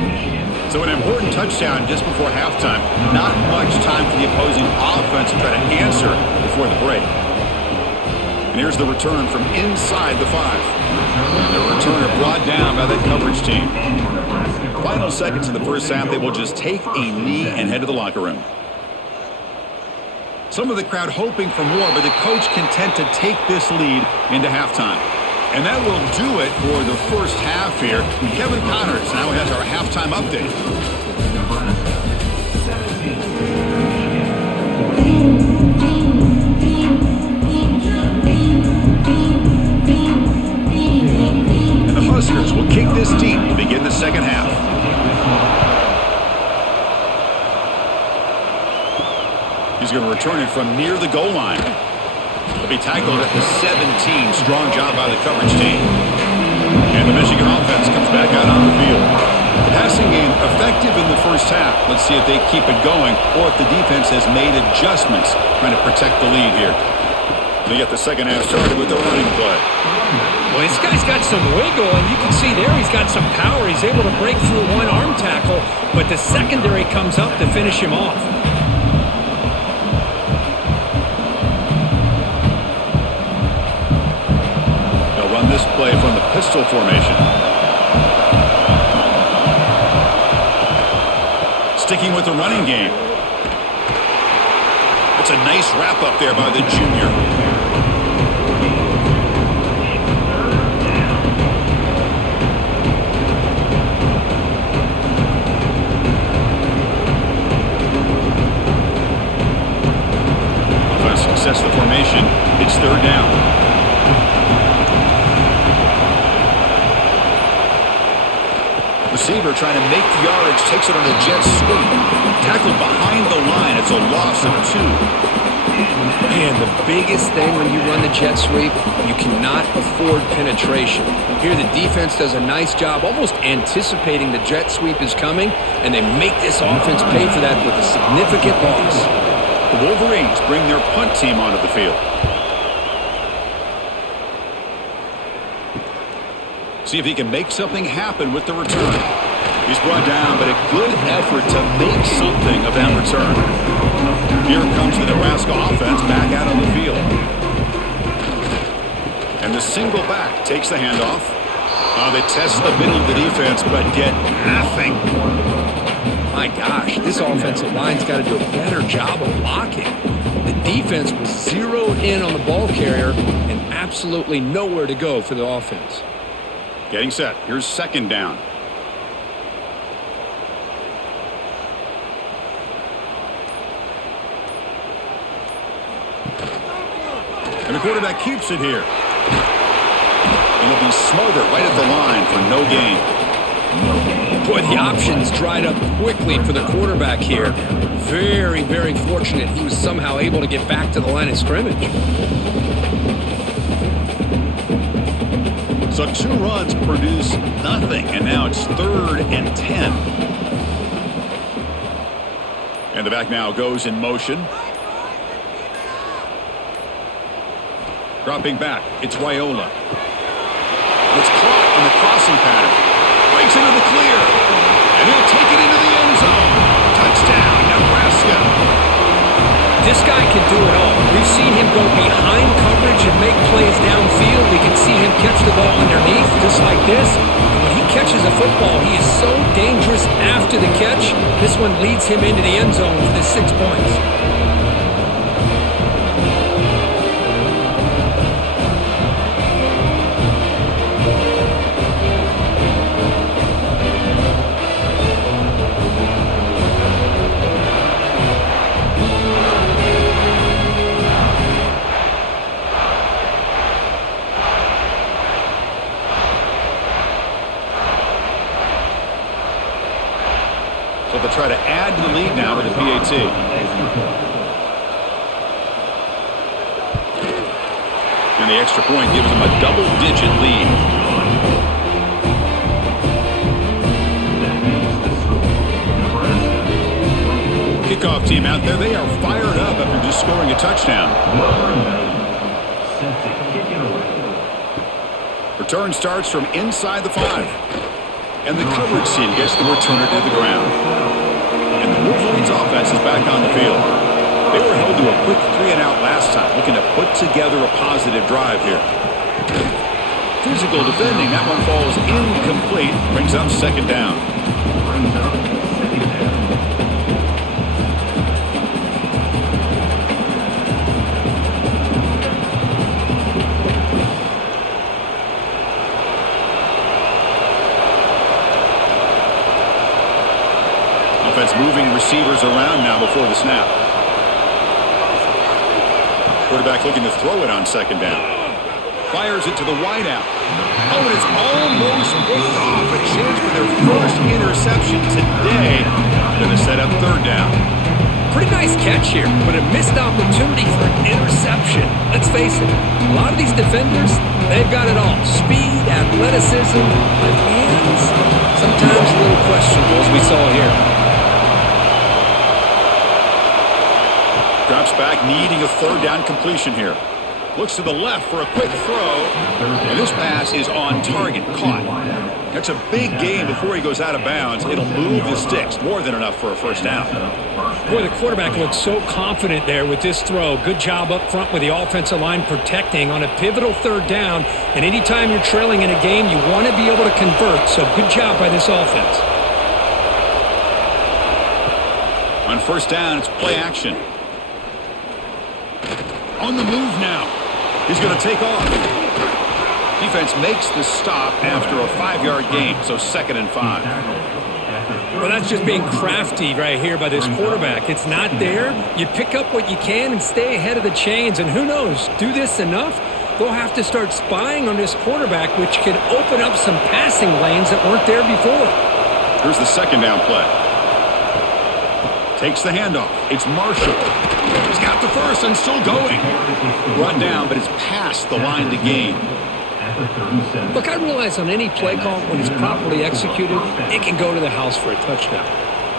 Michigan. So an important touchdown just before halftime. Not much time for the opposing offense to try to answer before the break. And here's the return from inside the 5. The returner brought down by that coverage team. Final seconds in the first half, they will just take a knee and head to the locker room. Some of the crowd hoping for more, but the coach content to take this lead into halftime. And that will do it for the first half here. Kevin Connors now has our halftime update. Huskers will kick this deep to begin the second half. He's going to return it from near the goal line. He'll be tackled at the 17. Strong job by the coverage team. And the Michigan offense comes back out on the field. The passing game effective in the first half. Let's see if they keep it going or if the defense has made adjustments trying to protect the lead here. They get the second half started with the running play. Well, this guy's got some wiggle, and you can see there he's got some power. He's able to break through one arm tackle, but the secondary comes up to finish him off. They'll run this play from the pistol formation. Sticking with the running game. It's a nice wrap up there by the junior. Sets the formation. It's 3rd down. Receiver trying to make the yardage, takes it on a jet sweep. Tackled behind the line. It's a loss of 2. And the biggest thing when you run the jet sweep, you cannot afford penetration. Here the defense does a nice job almost anticipating the jet sweep is coming, and they make this offense pay for that with a significant loss. The Wolverines bring their punt team onto the field. See if he can make something happen with the return. He's brought down, but a good effort to make something of that return. Here comes the Nebraska offense back out on the field. And the single back takes the handoff. They test the middle of the defense, but get nothing. My gosh, this offensive line's got to do a better job of blocking. The defense was zeroed in on the ball carrier and absolutely nowhere to go for the offense. Getting set. Here's 2nd down. And the quarterback keeps it here. And it'll be smothered right at the line for no gain. Boy, the options dried up quickly for the quarterback here. Very, very fortunate he was somehow able to get back to the line of scrimmage. So 2 runs produce nothing, and now it's 3rd and 10. And the back now goes in motion. Dropping back, it's Raiola. It's caught in the crossing pattern. Breaks into the clear. And he'll take it into the end zone. Touchdown, Nebraska. This guy can do it all. We've seen him go behind coverage and make plays downfield. We can see him catch the ball underneath, just like this. And when he catches a football, he is so dangerous after the catch. This one leads him into the end zone for the 6 points. So they'll try to add to the lead now with the PAT. And the extra point gives them a double-digit lead. Kickoff team out there, they are fired up after just scoring a touchdown. Return starts from inside the 5. And the coverage team gets the returner to the ground. And the Wolverines offense is back on the field. They were held to a quick 3-and-out last time, looking to put together a positive drive here. Physical defending, that one falls incomplete, brings up 2nd down. Offense moving receivers around now before the snap. Quarterback looking to throw it on 2nd down. Fires it to the wideout. Oh, and it's almost picked off. A chance for their first interception today. Going to set up 3rd down. Pretty nice catch here, but a missed opportunity for an interception. Let's face it, a lot of these defenders, they've got it all. Speed, athleticism, but hands, sometimes a little questionable, as we saw here. Drops back, needing a 3rd down completion here. Looks to the left for a quick throw. And this pass is on target, caught. That's a big gain before he goes out of bounds. It'll move the sticks, more than enough for a 1st down. Boy, the quarterback looks so confident there with this throw. Good job up front with the offensive line protecting on a pivotal 3rd down. And anytime you're trailing in a game, you want to be able to convert. So good job by this offense. On 1st down, it's play action. On the move now. He's going to take off. Defense makes the stop after a 5-yard gain, so 2nd and 5. Well, that's just being crafty right here by this quarterback. It's not there. You pick up what you can and stay ahead of the chains. And who knows, do this enough, they'll have to start spying on this quarterback, which could open up some passing lanes that weren't there before. Here's the 2nd down play. Takes the handoff. It's Marshall. He's got the first and still going. Brought down, but it's past the line to gain. Look, I realize on any play call, when it's properly executed, it can go to the house for a touchdown.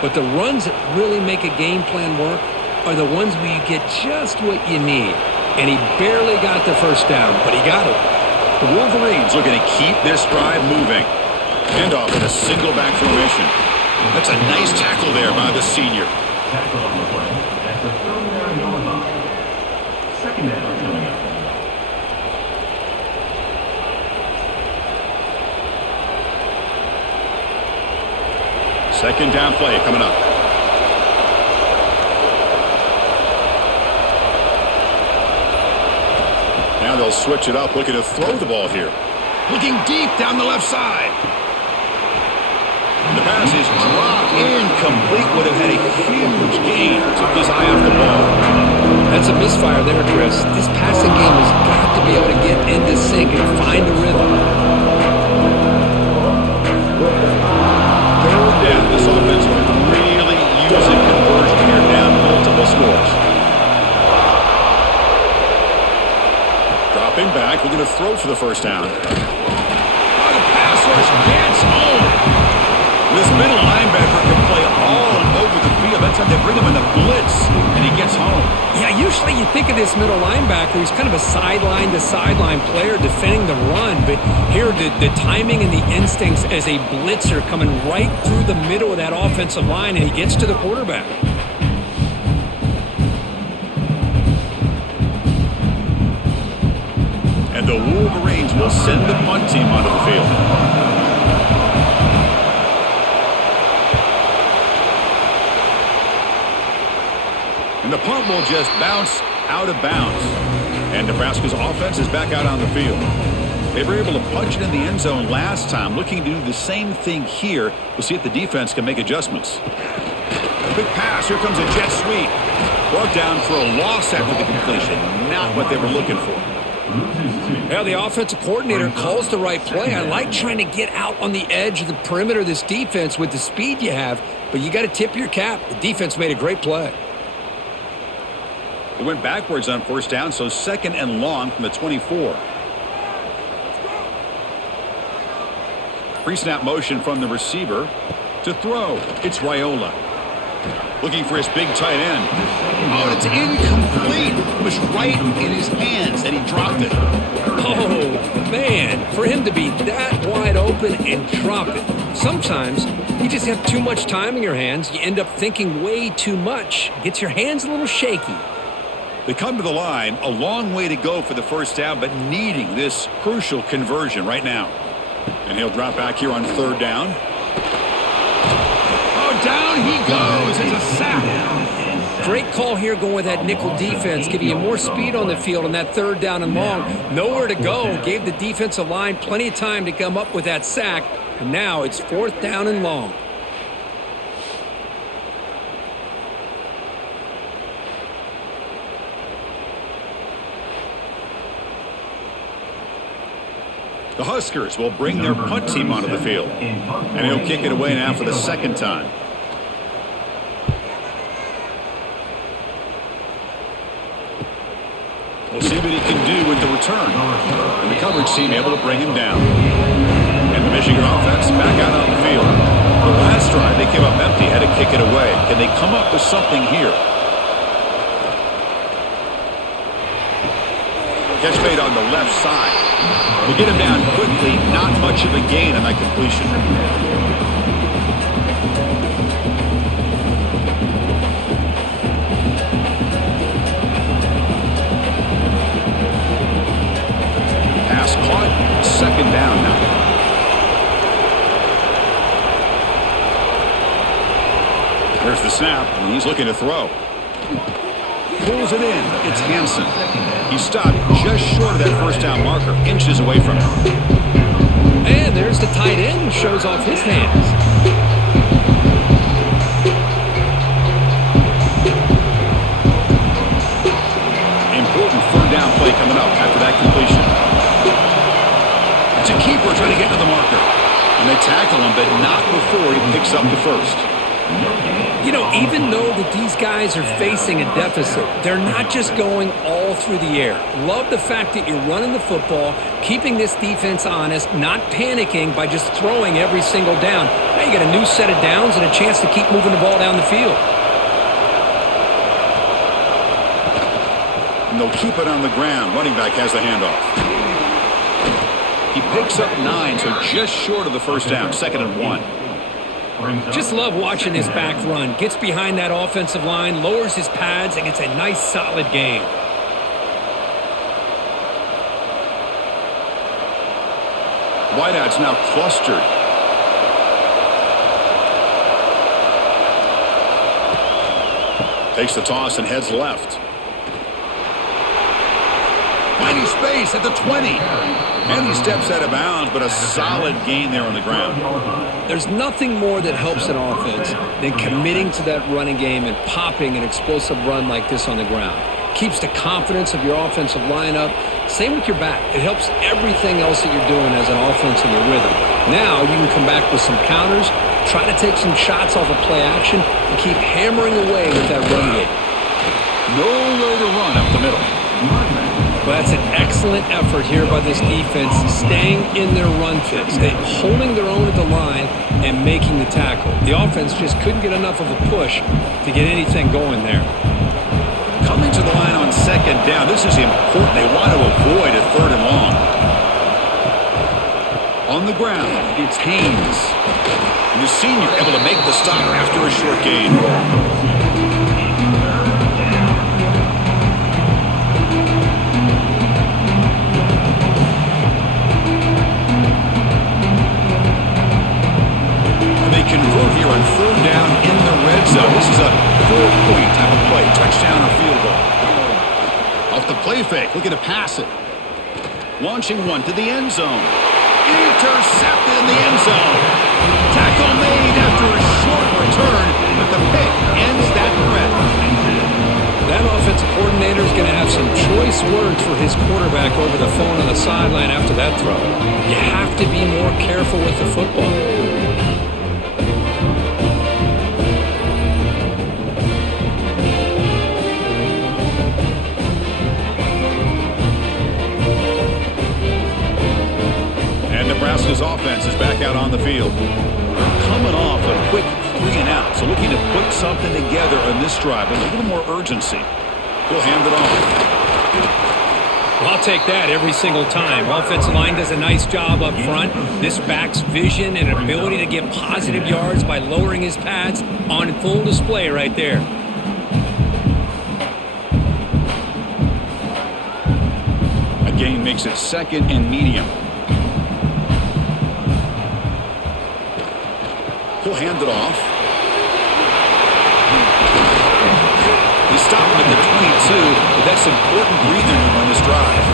But the runs that really make a game plan work are the ones where you get just what you need. And he barely got the 1st down, but he got it. The Wolverines looking to keep this drive moving. Handoff in a single back formation. That's a nice tackle there by the senior. Tackle on the play. That's a 3rd down. 2nd down coming up. Second down play coming up. Now they'll switch it up, looking to throw the ball here. Looking deep down the left side. And the pass is dropped incomplete. Would have had a huge gain. Took his eye off the ball. That's a misfire there, Chris. This passing game has got to be able to get into sync and find a rhythm. Third down. This offense could really use a conversion here, down multiple scores. Dropping back, looking to throw for the 1st down. scores, gets home. This middle linebacker can play all over the field. That's how they bring him in the blitz, and he gets home. Yeah, usually you think of this middle linebacker, he's kind of a sideline-to-sideline player defending the run, but here the timing and the instincts as a blitzer coming right through the middle of that offensive line, and he gets to the quarterback. And the Wolverines will send the punt team onto the field. And the punt will just bounce out of bounds. And Nebraska's offense is back out on the field. They were able to punch it in the end zone last time, looking to do the same thing here. We'll see if the defense can make adjustments. A big pass. Here comes a jet sweep. Brought down for a loss after the completion. Not what they were looking for. Yeah, the offensive coordinator calls the right play. I like trying to get out on the edge of the perimeter of this defense with the speed you have, but you got to tip your cap. The defense made a great play. They went backwards on first down, so 2nd and long from the 24. Pre-snap motion from the receiver to throw. It's Raiola. Looking for his big tight end. Oh, and it's incomplete. It was right in his hands, and he dropped it. Oh, man, for him to be that wide open and drop it. Sometimes you just have too much time in your hands. You end up thinking way too much. Gets your hands a little shaky. They come to the line, a long way to go for the first down, but needing this crucial conversion right now. And he'll drop back here on 3rd down. Oh, down he goes. It's a sack. Great call here going with that nickel defense, giving you more speed on the field on that 3rd down and long. Nowhere to go. Gave the defensive line plenty of time to come up with that sack. And now it's 4th down and long. The Huskers will bring their punt team onto the field. And he'll kick it away now for the 2nd time. We'll see what he can do with the return. And the coverage team able to bring him down. And the Michigan offense back out on the field. The last drive, they came up empty, had to kick it away. Can they come up with something here? Catch made on the left side. We'll get him down quickly. Not much of a gain on that completion. Pass caught. 2nd down now. There's the snap, and he's looking to throw. Pulls it in. It's Hansen. He stopped just short of that first down marker, inches away from him. And there's the tight end, shows off his hands. Important 3rd down play coming up after that completion. It's a keeper trying to get to the marker. And they tackle him, but not before he picks up the first. You know, even though that these guys are facing a deficit, they're not just going all through the air. Love the fact that you're running the football, keeping this defense honest, not panicking by just throwing every single down. Now you got a new set of downs and a chance to keep moving the ball down the field. And they'll keep it on the ground. Running back has the handoff. He picks up 9, so just short of the first down, 2nd and 1. Just love watching this back run. Gets behind that offensive line, lowers his pads, and gets a nice, solid gain. Wideout's now clustered. Takes the toss and heads left. Finding space at the 20. And he steps out of bounds, but a solid gain there on the ground. There's nothing more that helps an offense than committing to that running game and popping an explosive run like this on the ground. Keeps the confidence of your offensive lineup. Same with your back. It helps everything else that you're doing as an offense in your rhythm. Now you can come back with some counters, try to take some shots off of play action, and keep hammering away with that run game. Nowhere to run up the middle. Well, that's an excellent effort here by this defense, staying in their run fit, holding their own at the line and making the tackle. The offense just couldn't get enough of a push to get anything going there. Coming to the line on second down, this is important. They want to avoid a third and long. On the ground, it's Haynes. And the senior able to make the stop after a short gain. They convert here on third down in the red zone. This is a 4-point type of play, touchdown or field goal. Off the play fake, looking to pass it. Launching one to the end zone. Intercepted in the end zone. Tackle made after a short return, but the pick ends that threat. That offensive coordinator is going to have some choice words for his quarterback over the phone on the sideline after that throw. You have to be more careful with the football. Nebraska's offense is back out on the field. Coming off a quick 3-and-out, so looking to put something together on this drive with a little more urgency. He'll hand it off. Well, I'll take that every single time. Offensive line does a nice job up front. This back's vision and ability to get positive yards by lowering his pads on full display right there. A gain makes it second and medium. He'll hand it off. He stopped him at the 22, but that's important breathing room on this drive.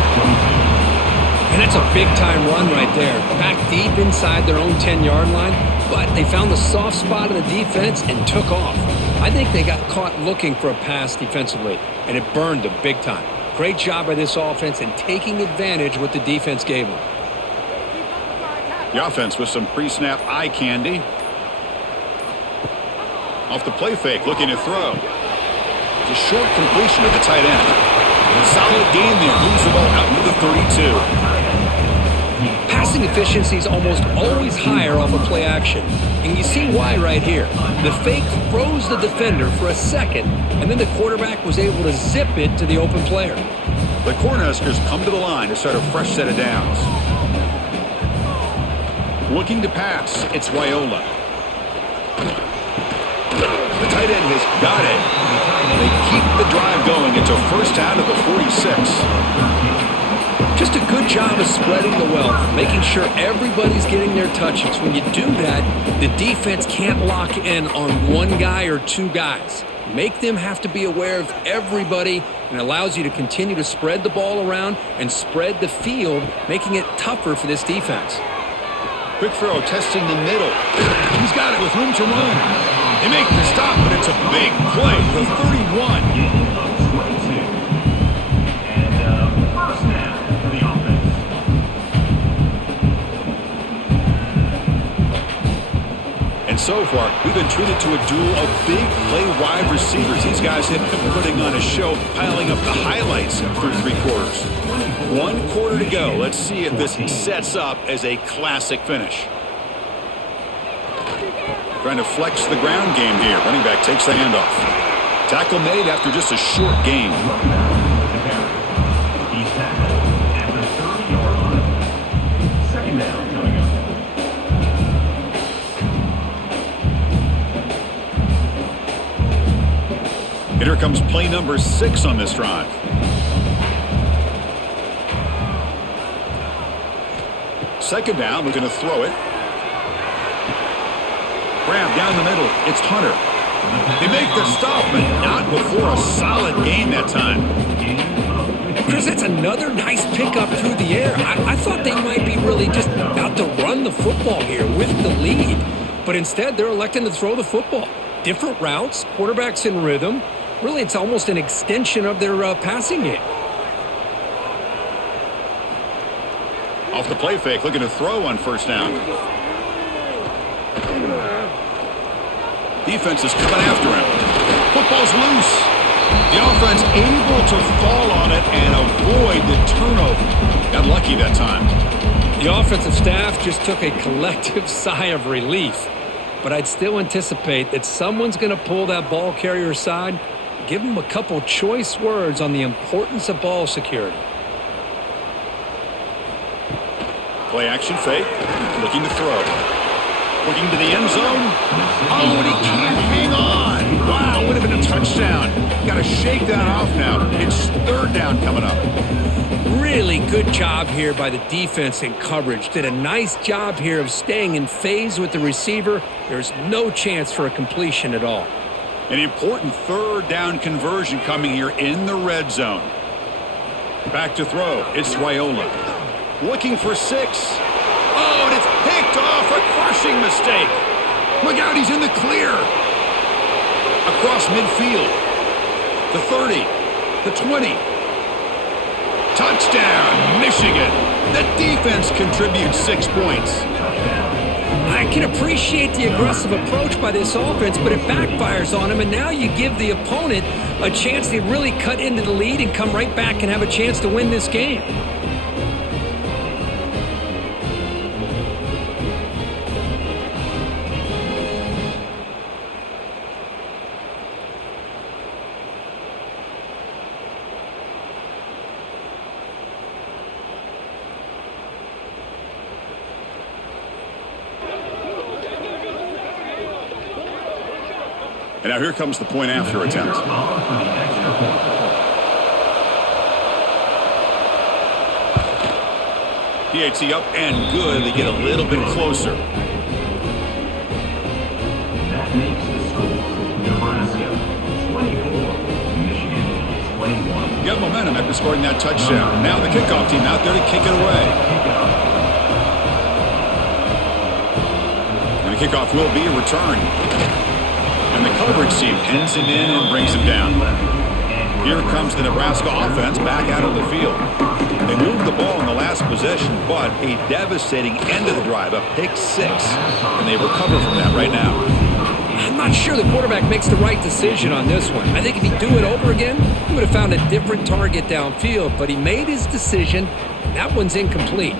And that's a big-time run right there. Back deep inside their own 10-yard line, but they found the soft spot of the defense and took off. I think they got caught looking for a pass defensively, and it burned them big time. Great job by this offense in taking advantage of what the defense gave them. The offense with some pre-snap eye candy. Off the play fake, looking to throw. It's a short completion of the tight end. A solid gain there. Moves the ball out into the 32. Passing efficiency is almost always higher off of play action. And you see why right here. The fake froze the defender for a second, and then the quarterback was able to zip it to the open player. The Cornhuskers come to the line to start a fresh set of downs. Looking to pass, it's Wyola. The tight end has got it. They keep the drive going. It's a first down to the 46. Just a good job of spreading the wealth, making sure everybody's getting their touches. When you do that, the defense can't lock in on one guy or two guys. Make them have to be aware of everybody, and allows you to continue to spread the ball around and spread the field, making it tougher for this defense. Quick throw, testing the middle. He's got it with room to run. They make the stop, but it's a big play. The 31. First down for the offense. And so far, we've been treated to a duel of big play wide receivers. These guys have been putting on a show, piling up the highlights through three quarters. 1 quarter to go. Let's see if this sets up as a classic finish. Trying to flex the ground game here. Running back takes the handoff. Tackle made after just a short gain. He's tackled at the 30-yard line. Second down coming up. And here comes play number 6 on this drive. Second down, we're going to throw it. Grab down the middle. It's Hunter. They make the stop, but not before a solid gain that time. Chris, that's another nice pickup through the air. I thought they might be really just about to run the football here with the lead. But instead, they're electing to throw the football. Different routes, quarterbacks in rhythm. Really, it's almost an extension of their passing game. Off the play fake, looking to throw on first down. Defense is coming after him. Football's loose. The offense able to fall on it and avoid the turnover. Got lucky that time. The offensive staff just took a collective sigh of relief. But I'd still anticipate that someone's going to pull that ball carrier aside, give him a couple choice words on the importance of ball security. Play action fake. Looking to throw. Looking to the end zone. Oh, and he can't hang on. Wow, would have been a touchdown. Got to shake that off now. It's third down coming up. Really good job here by the defense in coverage. Did a nice job here of staying in phase with the receiver. There's no chance for a completion at all. An important third down conversion coming here in the red zone. Back to throw. It's Raiola. Looking for 6. Oh, and it's picked off. A crushing mistake. Look out, he's in the clear. Across midfield. The 30. The 20. Touchdown, Michigan. The defense contributes 6 points. I can appreciate the aggressive approach by this offense, but it backfires on him, and now you give the opponent a chance to really cut into the lead and come right back and have a chance to win this game. And now here comes the point after attempt. PAT up and good. They get a little bit closer. That makes the score Nebraska 24, Michigan 21. Got momentum after scoring that touchdown. Now the kickoff team out there to kick it away. And the kickoff will be a return. And the coverage team pins him in and brings him down. Here comes the Nebraska offense back out of the field. They moved the ball in the last possession, but a devastating end of the drive, a pick 6. And they recover from that right now. I'm not sure the quarterback makes the right decision on this one. I think if he'd do it over again, he would have found a different target downfield, but he made his decision. That one's incomplete.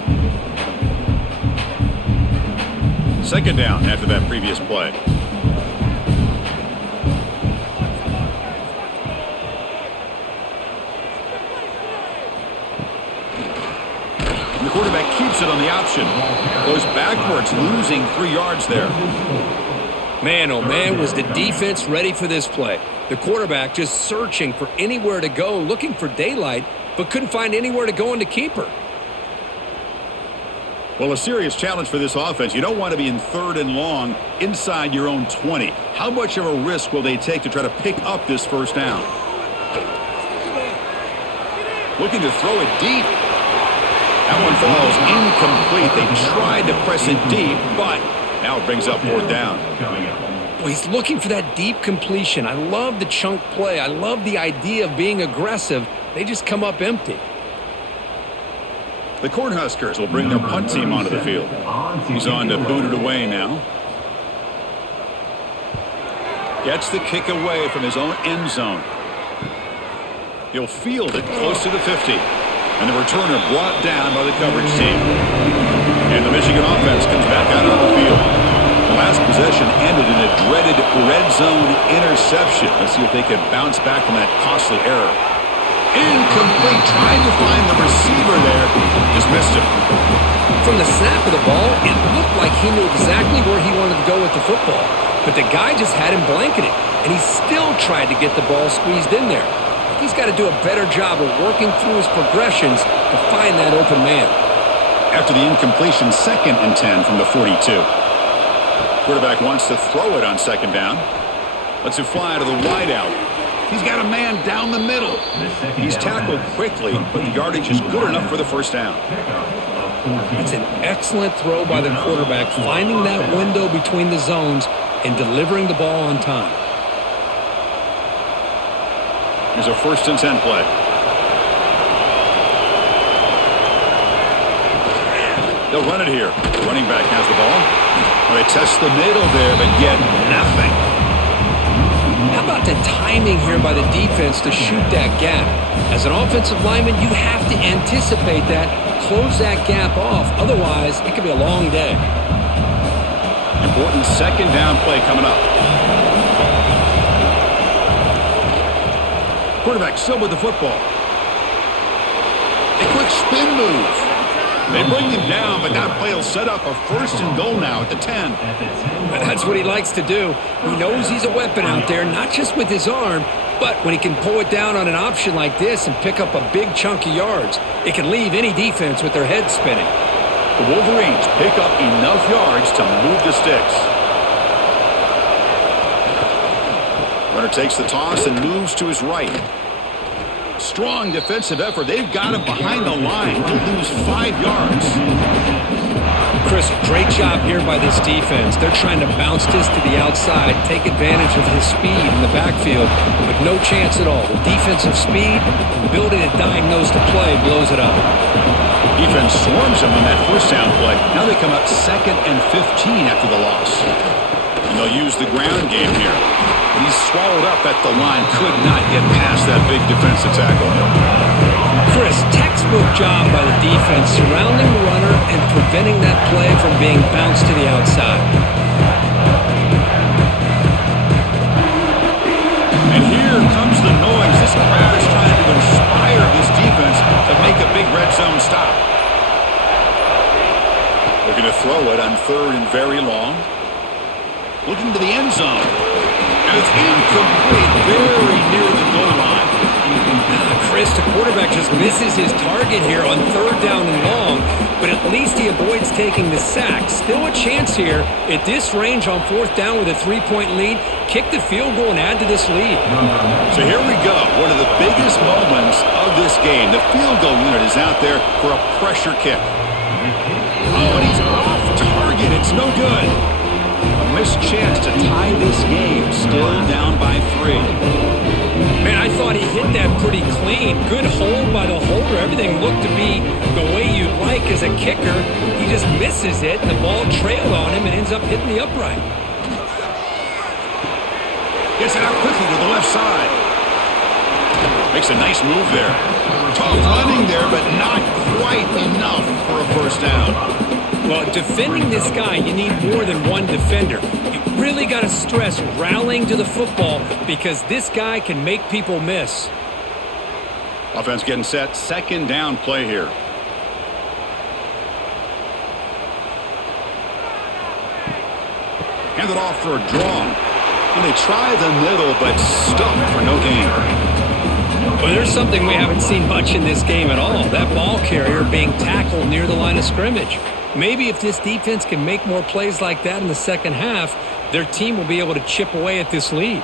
Second down after that previous play. The quarterback keeps it on the option. Goes backwards, losing 3 yards there. Man, oh man, was the defense ready for this play. The quarterback just searching for anywhere to go, looking for daylight, but couldn't find anywhere to go into keeper. Well, a serious challenge for this offense. You don't want to be in 3rd and long inside your own 20. How much of a risk will they take to try to pick up this first down? Looking to throw it deep. That one falls incomplete. They tried to press it deep, but now it brings up 4th down. Well, he's looking for that deep completion. I love the chunk play. I love the idea of being aggressive. They just come up empty. The Cornhuskers will bring their punt team onto the field. He's on to boot it away now. Gets the kick away from his own end zone. He'll field it close to the 50. And the returner brought down by the coverage team. And the Michigan offense comes back out on the field. The last possession ended in a dreaded red zone interception. Let's see if they can bounce back from that costly error. Incomplete. Trying to find the receiver there. Just missed him. From the snap of the ball, it looked like he knew exactly where he wanted to go with the football. But the guy just had him blanketed. And he still tried to get the ball squeezed in there. He's got to do a better job of working through his progressions to find that open man. After the incompletion, 2nd and 10 from the 42. Quarterback wants to throw it on 2nd down. Lets it fly to the wideout. He's got a man down the middle. He's tackled quickly, but the yardage is good enough for the first down. It's an excellent throw by the quarterback, finding that window between the zones and delivering the ball on time. Here's a 1st and 10 play. They'll run it here. The running back has the ball. Well, they test the middle there, but get nothing. How about the timing here by the defense to shoot that gap. As an offensive lineman, you have to anticipate that, close that gap off. Otherwise, it could be a long day. Important second down play coming up. Quarterback still with the football. A quick spin move. They bring him down, but that play will set up a first and goal now at the 10. That's what he likes to do. He knows he's a weapon out there, not just with his arm, but when he can pull it down on an option like this and pick up a big chunk of yards, it can leave any defense with their head spinning. The Wolverines pick up enough yards to move the sticks. Runner takes the toss and moves to his right. Strong defensive effort. They've got him behind the line. He'll lose 5 yards. Chris, great job here by this defense. They're trying to bounce this to the outside, take advantage of his speed in the backfield, but no chance at all. The defensive speed, ability to diagnose the play, blows it up. Defense swarms him on that first down play. Now they come up 2nd and 15 after the loss. And they'll use the ground game here. He's swallowed up at the line. Could not get past that big defensive tackle. Chris, textbook job by the defense surrounding the runner and preventing that play from being bounced to the outside. And here comes the noise. This crowd is trying to inspire this defense to make a big red zone stop. Looking to throw it on 3rd and very long. Looking to the end zone. And it's incomplete, very near the goal line. Chris, the quarterback just misses his target here on 3rd down and long, but at least he avoids taking the sack. Still a chance here at this range on 4th down with a 3-point lead. Kick the field goal and add to this lead. So here we go, one of the biggest moments of this game. The field goal unit is out there for a pressure kick. Oh, and he's off target. It's no good. A missed chance to tie this game, still down by 3. Man, I thought he hit that pretty clean. Good hold by the holder. Everything looked to be the way you'd like as a kicker. He just misses it, and the ball trailed on him and ends up hitting the upright. Gets it out quickly to the left side. Makes a nice move there. Tough running there, but not quite enough for a first down. Well, defending this guy, you need more than one defender. You really got to stress rallying to the football because this guy can make people miss. Offense getting set. 2nd down play here. Hand it off for a draw. And they try the middle, but stuck for no gain. Well, there's something we haven't seen much in this game at all. That ball carrier being tackled near the line of scrimmage. Maybe if this defense can make more plays like that in the second half, their team will be able to chip away at this lead.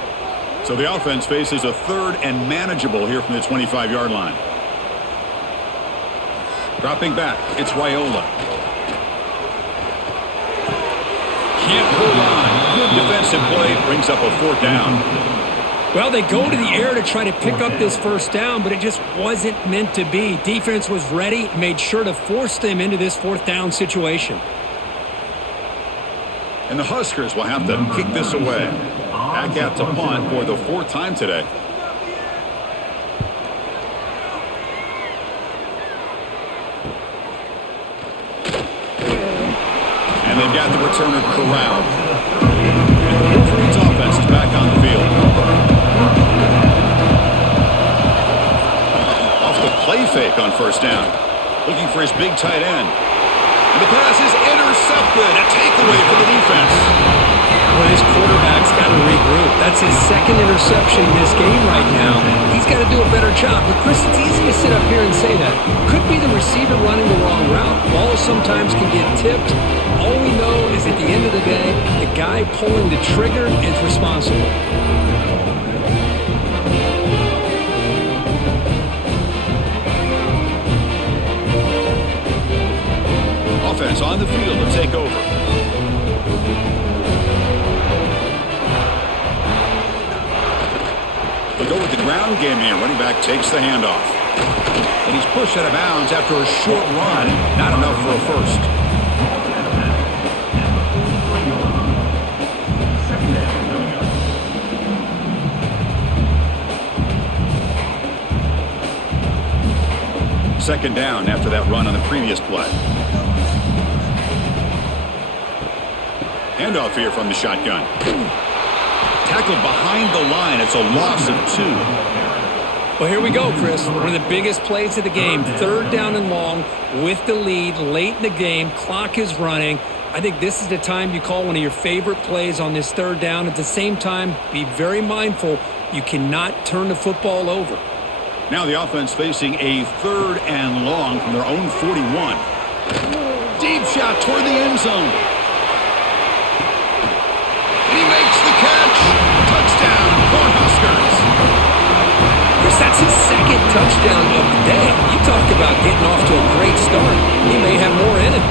So the offense faces a 3rd and manageable here from the 25-yard line. Dropping back, it's Raiola. Can't hold on. Good defensive play, brings up a 4th down. Well, they go to the air to try to pick up this first down, but it just wasn't meant to be. Defense was ready, made sure to force them into this 4th down situation. And the Huskers will have to kick this away. Back out to punt for the 4th time today. And they've got the returner corralled. And the Wolverines offense is back on the field. Off the play fake on first down. Looking for his big tight end. And the pass is intercepted. A takeaway for the defense. Well, his quarterback's got to regroup. That's his 2nd interception in this game right now. He's got to do a better job. But, Chris, it's easy to sit up here and say that. Could be the receiver running the wrong route. Balls sometimes can get tipped. All we know is at the end of the day, the guy pulling the trigger is responsible. Offense on the field to take over. They go with the ground game here. Running back takes the handoff. And he's pushed out of bounds after a short run. Not enough for a first. Second down after that run on the previous play. Handoff here from the shotgun. Tackled behind the line. It's a loss of 2. Well, here we go, Chris. One of the biggest plays of the game. Third down and long with the lead late in the game. Clock is running. I think this is the time you call one of your favorite plays on this third down. At the same time, be very mindful. You cannot turn the football over. Now the offense facing a third and long from their own 41. Deep shot toward the end zone. And he makes the catch. Touchdown, Cornhuskers. Chris, that's his second touchdown of the day. You talk about getting off to a great start. He may have more in it.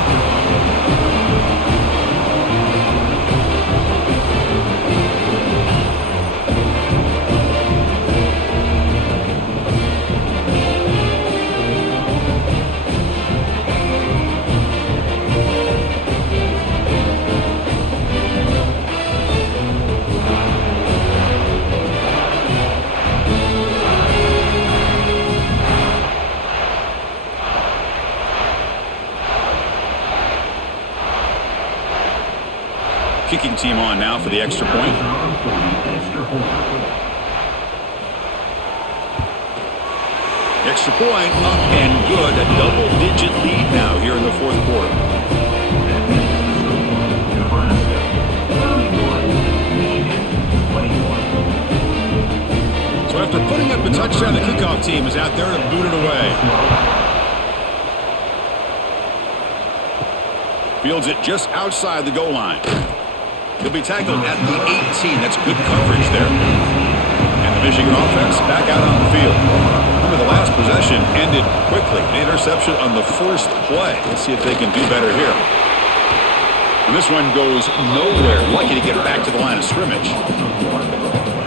Kicking team on now for the extra point. Extra point up and good. A double-digit lead now here in the fourth quarter. So after putting up a touchdown, the kickoff team is out there to boot it away. Fields it just outside the goal line. He'll be tackled at the 18. That's good coverage there. And the Michigan offense back out on the field. Remember, the last possession ended quickly. An interception on the first play. Let's see if they can do better here. And this one goes nowhere. Lucky to get back to the line of scrimmage.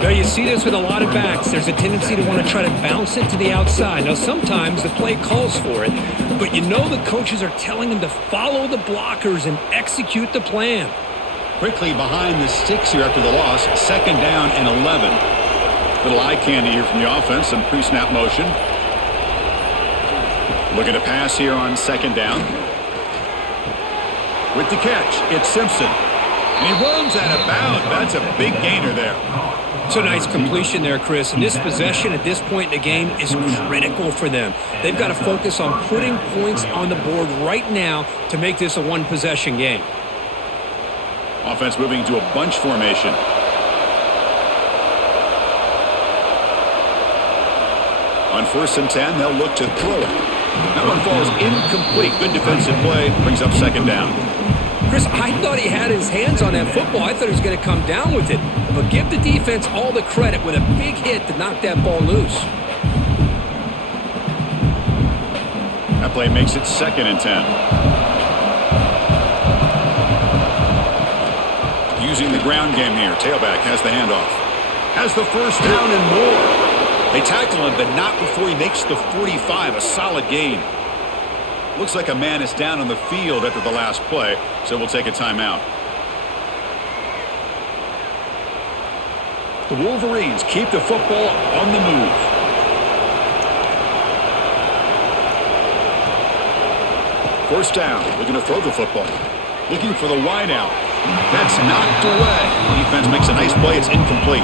Now, you see this with a lot of backs. There's a tendency to want to try to bounce it to the outside. Now, sometimes the play calls for it, but you know the coaches are telling them to follow the blockers and execute the plan. Quickly behind the sticks here after the loss. Second down and 11. Little eye candy here from the offense. Some pre-snap motion. Looking to pass here on second down. With the catch, it's Simpson. And he runs out of bounds. That's a big gainer there. It's a nice completion there, Chris. And this possession at this point in the game is critical for them. They've got to focus on putting points on the board right now to make this a one-possession game. Offense moving to a bunch formation. On 1st and 10, they'll look to throw it. That one falls incomplete. Good defensive play. Brings up second down. Chris, I thought he had his hands on that football. I thought he was going to come down with it. But give the defense all the credit with a big hit to knock that ball loose. That play makes it 2nd and 10. Using the ground game here. Tailback has the handoff. Has the first down and more. They tackle him, but not before he makes the 45. A solid gain. Looks like a man is down on the field after the last play, so we'll take a timeout. The Wolverines keep the football on the move. First down. Looking to throw the football. Looking for the wide out. That's knocked away. Defense makes a nice play. It's incomplete.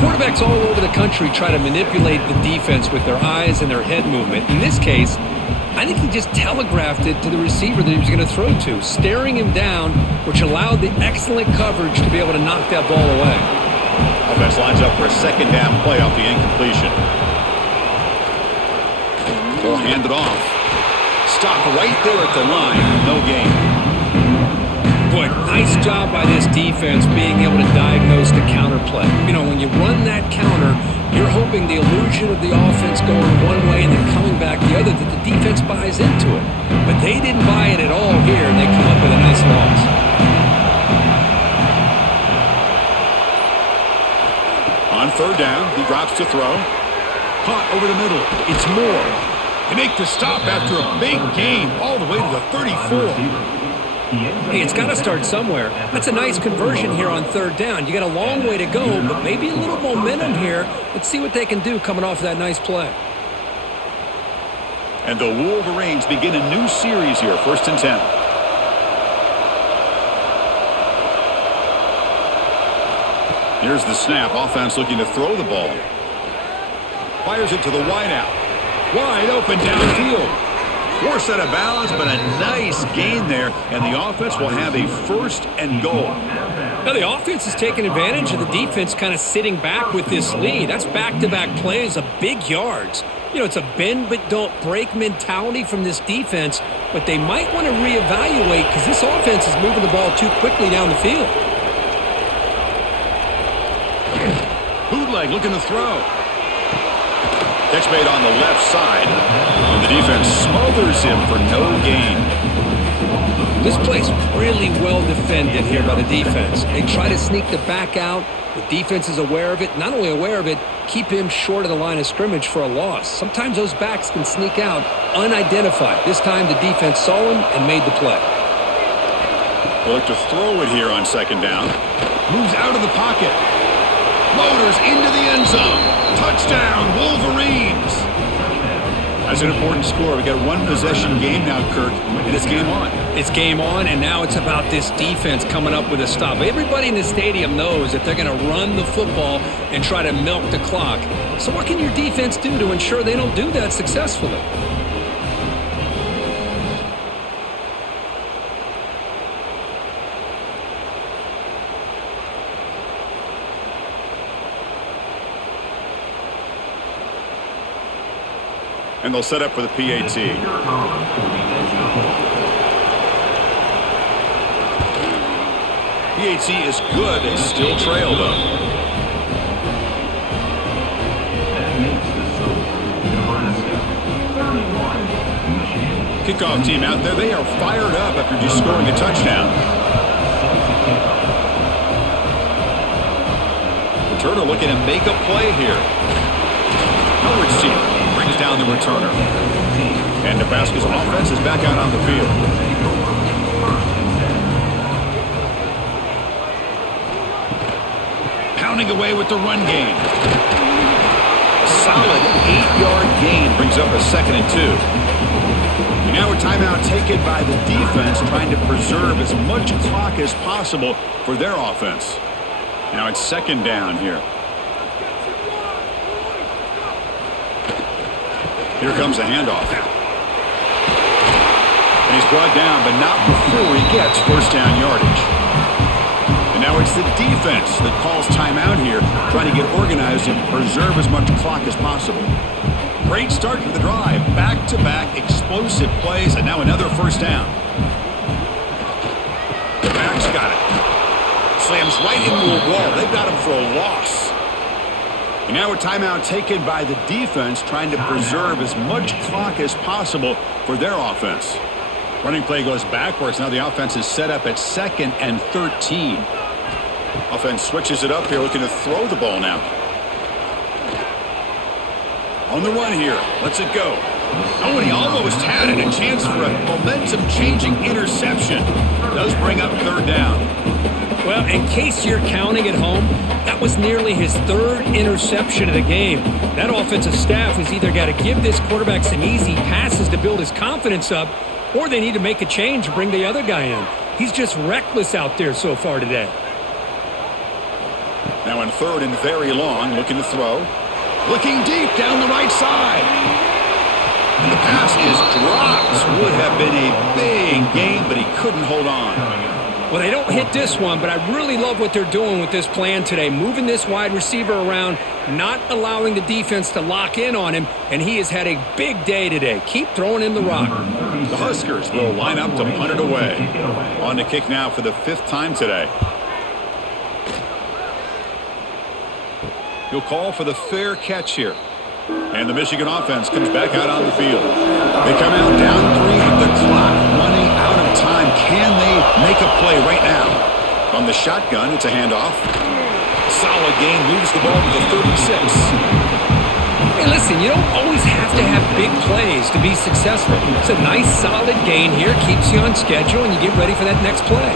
Quarterbacks all over the country try to manipulate the defense with their eyes and their head movement. In this case, I think he just telegraphed it to the receiver that he was going to throw to, staring him down, which allowed the excellent coverage to be able to knock that ball away. Offense lines up for a second down play off the incompletion. They'll hand it off. Stop right there at the line. No gain. Boy, nice job by this defense being able to diagnose the counterplay. You know, when you run that counter, you're hoping the illusion of the offense going one way and then coming back the other, that the defense buys into it. But they didn't buy it at all here, and they come up with a nice loss. On third down, he drops to throw. Caught over the middle. It's Moore. They make the stop after a big gain all the way to the 34. Hey, it's got to start somewhere. That's a nice conversion here on third down. You got a long way to go, but maybe a little momentum here. Let's see what they can do coming off of that nice play. And the Wolverines begin a new series here, 1st and 10. Here's the snap. Offense looking to throw the ball. Fires it to the wideout. Wide open downfield. Forced out of bounds, but a nice gain there. And the offense will have a 1st and goal. Now the offense is taking advantage of the defense kind of sitting back with this lead. That's back-to-back plays of big yards. You know, it's a bend but don't break mentality from this defense, but they might want to reevaluate because this offense is moving the ball too quickly down the field. Bootleg looking to throw. Catch made on the left side, and the defense smothers him for no gain. This play's really well defended here by the defense. They try to sneak the back out. The defense is aware of it. Not only aware of it, keep him short of the line of scrimmage for a loss. Sometimes those backs can sneak out unidentified. This time the defense saw him and made the play. They'll look to throw it here on 2nd down. Moves out of the pocket. Motors into the end zone. Touchdown, Wolverines. That's an important score. We got a 1-possession game now, Kirk, and it's game on. It's game on, and now it's about this defense coming up with a stop. Everybody in the stadium knows that they're going to run the football and try to milk the clock. So what can your defense do to ensure they don't do that successfully? And they'll set up for the PAT. PAT is good. They still trail, though. Kickoff team out there. They are fired up after just scoring a touchdown. Returner looking to make a play here. Coverage team brings down the returner. And Nebraska's offense is back out on the field. Pounding away with the run game. A solid 8-yard gain brings up a 2nd and 2. And now a timeout taken by the defense trying to preserve as much clock as possible for their offense. Now it's 2nd down here. Here comes the handoff. And he's brought down, but not before he gets 1st down yardage. And now it's the defense that calls timeout here, trying to get organized and preserve as much clock as possible. Great start to the drive. Back-to-back explosive plays, and now another 1st down. The back's got it. Slams right into a wall. They've got him for a loss. And now a timeout taken by the defense trying to preserve as much clock as possible for their offense. Running play goes backwards. Now the offense is set up at 2nd and 13. Offense switches it up here, looking to throw the ball now. On the run here. Lets it go. Oh, and he almost had it. A chance for a momentum-changing interception. Does bring up 3rd down. Well, in case you're counting at home, that was nearly his 3rd interception of the game. That offensive staff has either got to give this quarterback some easy passes to build his confidence up, or they need to make a change and bring the other guy in. He's just reckless out there so far today. Now in 3rd and very long, looking to throw. Looking deep down the right side. And the pass is dropped. Would have been a big gain, but he couldn't hold on. Well, they don't hit this one, but I really love what they're doing with this plan today. Moving this wide receiver around, not allowing the defense to lock in on him, and he has had a big day today. Keep throwing him the rock. The Huskers will line up to punt it away. On the kick now for the 5th time today. He'll call for the fair catch here. And the Michigan offense comes back out on the field. They come out down 3 with the clock running out of time. Can they make a play right now? On the shotgun, it's a handoff. Solid gain, moves the ball to the 36. Hey, listen, you don't always have to have big plays to be successful. It's a nice, solid gain here, keeps you on schedule, and you get ready for that next play.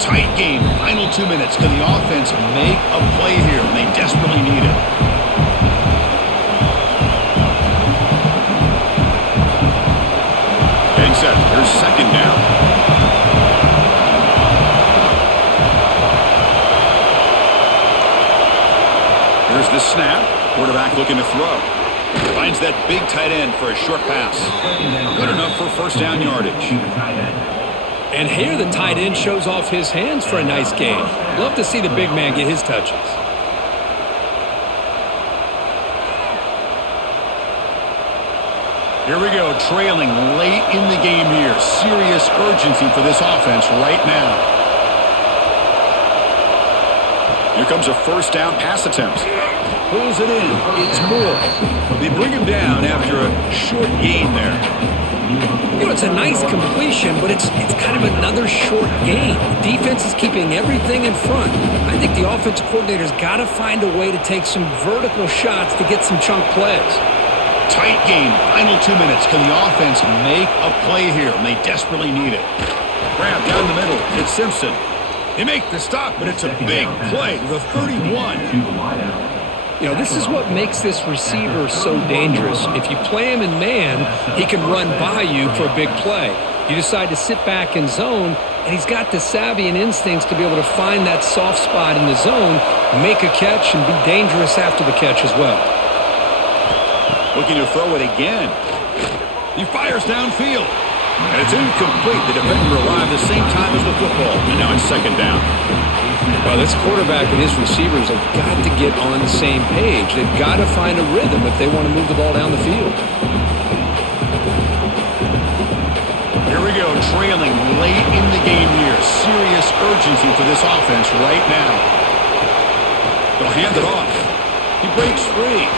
Tight game, final 2 minutes. Can the offense make a play here? And they desperately need it. set. Here's second down. Here's the snap. Quarterback looking to throw. Finds that big tight end for a short pass. Good enough for first down yardage. And here the tight end shows off his hands for a nice gain. Love to see the big man get his touches. Here we go, trailing late in the game here. Serious urgency for this offense right now. Here comes a first down pass attempt. Pulls it in. It's Moore. They bring him down after a short gain there. You know, it's a nice completion, but it's kind of another short gain. The defense is keeping everything in front. I think the offensive coordinator's got to find a way to take some vertical shots to get some chunk plays. Tight game. Final 2 minutes. Can the offense make a play here? And they desperately need it. Grab down the middle. It's Simpson. They make the stop, but it's a big play to the 31. You know, this is what makes this receiver so dangerous. If you play him in man, he can run by you for a big play. You decide to sit back in zone, and he's got the savvy and instincts to be able to find that soft spot in the zone, make a catch, and be dangerous after the catch as well. Looking to throw it again. He fires downfield. And it's incomplete. The defender arrived the same time as the football. And now it's second down. Well, this quarterback and his receivers have got to get on the same page. They've got to find a rhythm if they want to move the ball down the field. Here we go, trailing late in the game here. Serious urgency for this offense right now. They'll hand it off. He breaks free.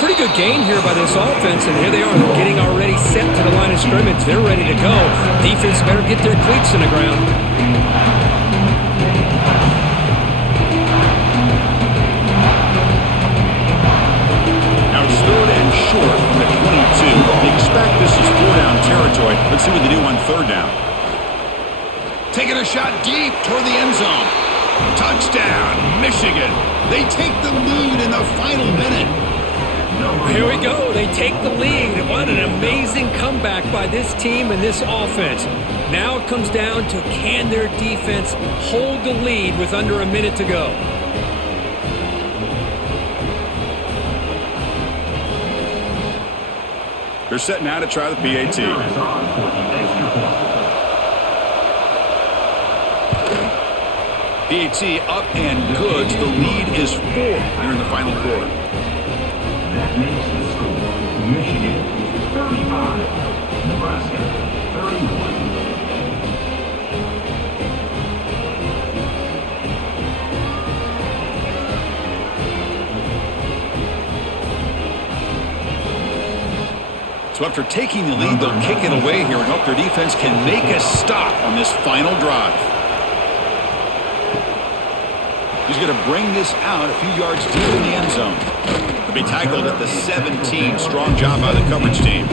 Pretty good gain here by this offense, and here they are. They're getting already set to the line of scrimmage. They're ready to go. Defense better get their cleats in the ground. Now it's third and short from the 22. They expect this is 4-down territory. Let's see what they do on third down. Taking a shot deep toward the end zone. Touchdown, Michigan. They take the lead in the final minute. Here we go. They take the lead. What an amazing comeback by this team and this offense. Now it comes down to, can their defense hold the lead with under a minute to go? They're set now to try the PAT. PAT up and good. The lead is 4 here in the final quarter. That makes the score Michigan 35, Nebraska 31. So after taking the lead, they'll kick it away here and hope their defense can make a stop on this final drive. He's going to bring this out a few yards deep in the end zone. He'll be tackled at the 17. Strong job by the coverage team.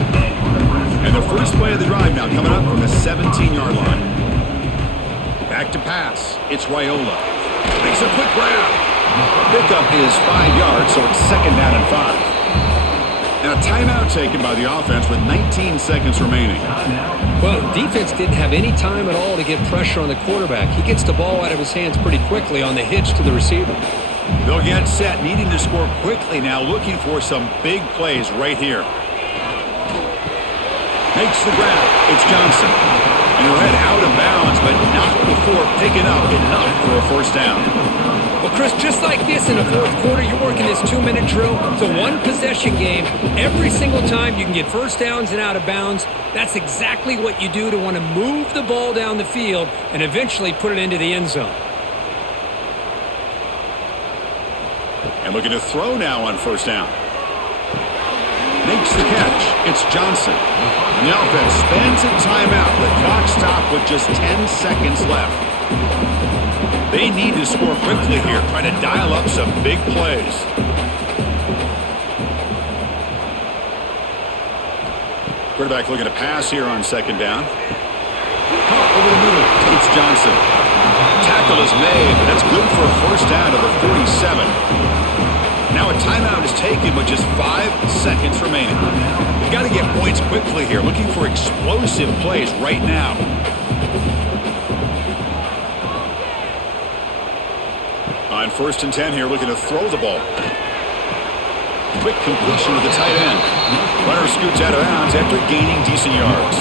And the first play of the drive now coming up from the 17-yard line. Back to pass. It's Raiola. Makes a quick grab. Pickup is 5 yards, so it's second down and 5. And a timeout taken by the offense with 19 seconds remaining. Well, the defense didn't have any time at all to get pressure on the quarterback. He gets the ball out of his hands pretty quickly on the hitch to the receiver. They'll get set, needing to score quickly now, looking for some big plays right here. Makes the grab. It's Johnson. And he'll head out of bounds, but not before picking up enough for a first down. Well, Chris, just like this in the fourth quarter, you're working this 2-minute drill. It's a one-possession game. Every single time you can get first downs and out of bounds. That's exactly what you do to want to move the ball down the field and eventually put it into the end zone. And looking to throw now on first down. Makes the catch. It's Johnson. And the offense spends a timeout. The clock stopped with just 10 seconds left. They need to score quickly here, trying to dial up some big plays. Quarterback looking to pass here on second down. Caught over the middle. It's Johnson. Tackle is made, but that's good for a first down to the 47. Now a timeout is taken with just 5 seconds remaining. They've got to get points quickly here, looking for explosive plays right now. On 1st and 10 here, looking to throw the ball. Quick completion to the tight end. Runner scoots out of bounds after gaining decent yards.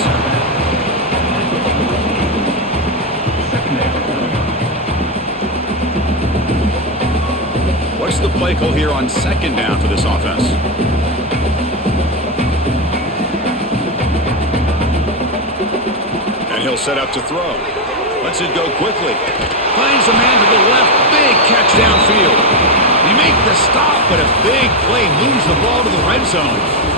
What's the play call here on 2nd down for this offense? And he'll set up to throw. Lets it go quickly. Finds a man to the left. Big catch downfield. He makes the stop, but a big play moves the ball to the red zone.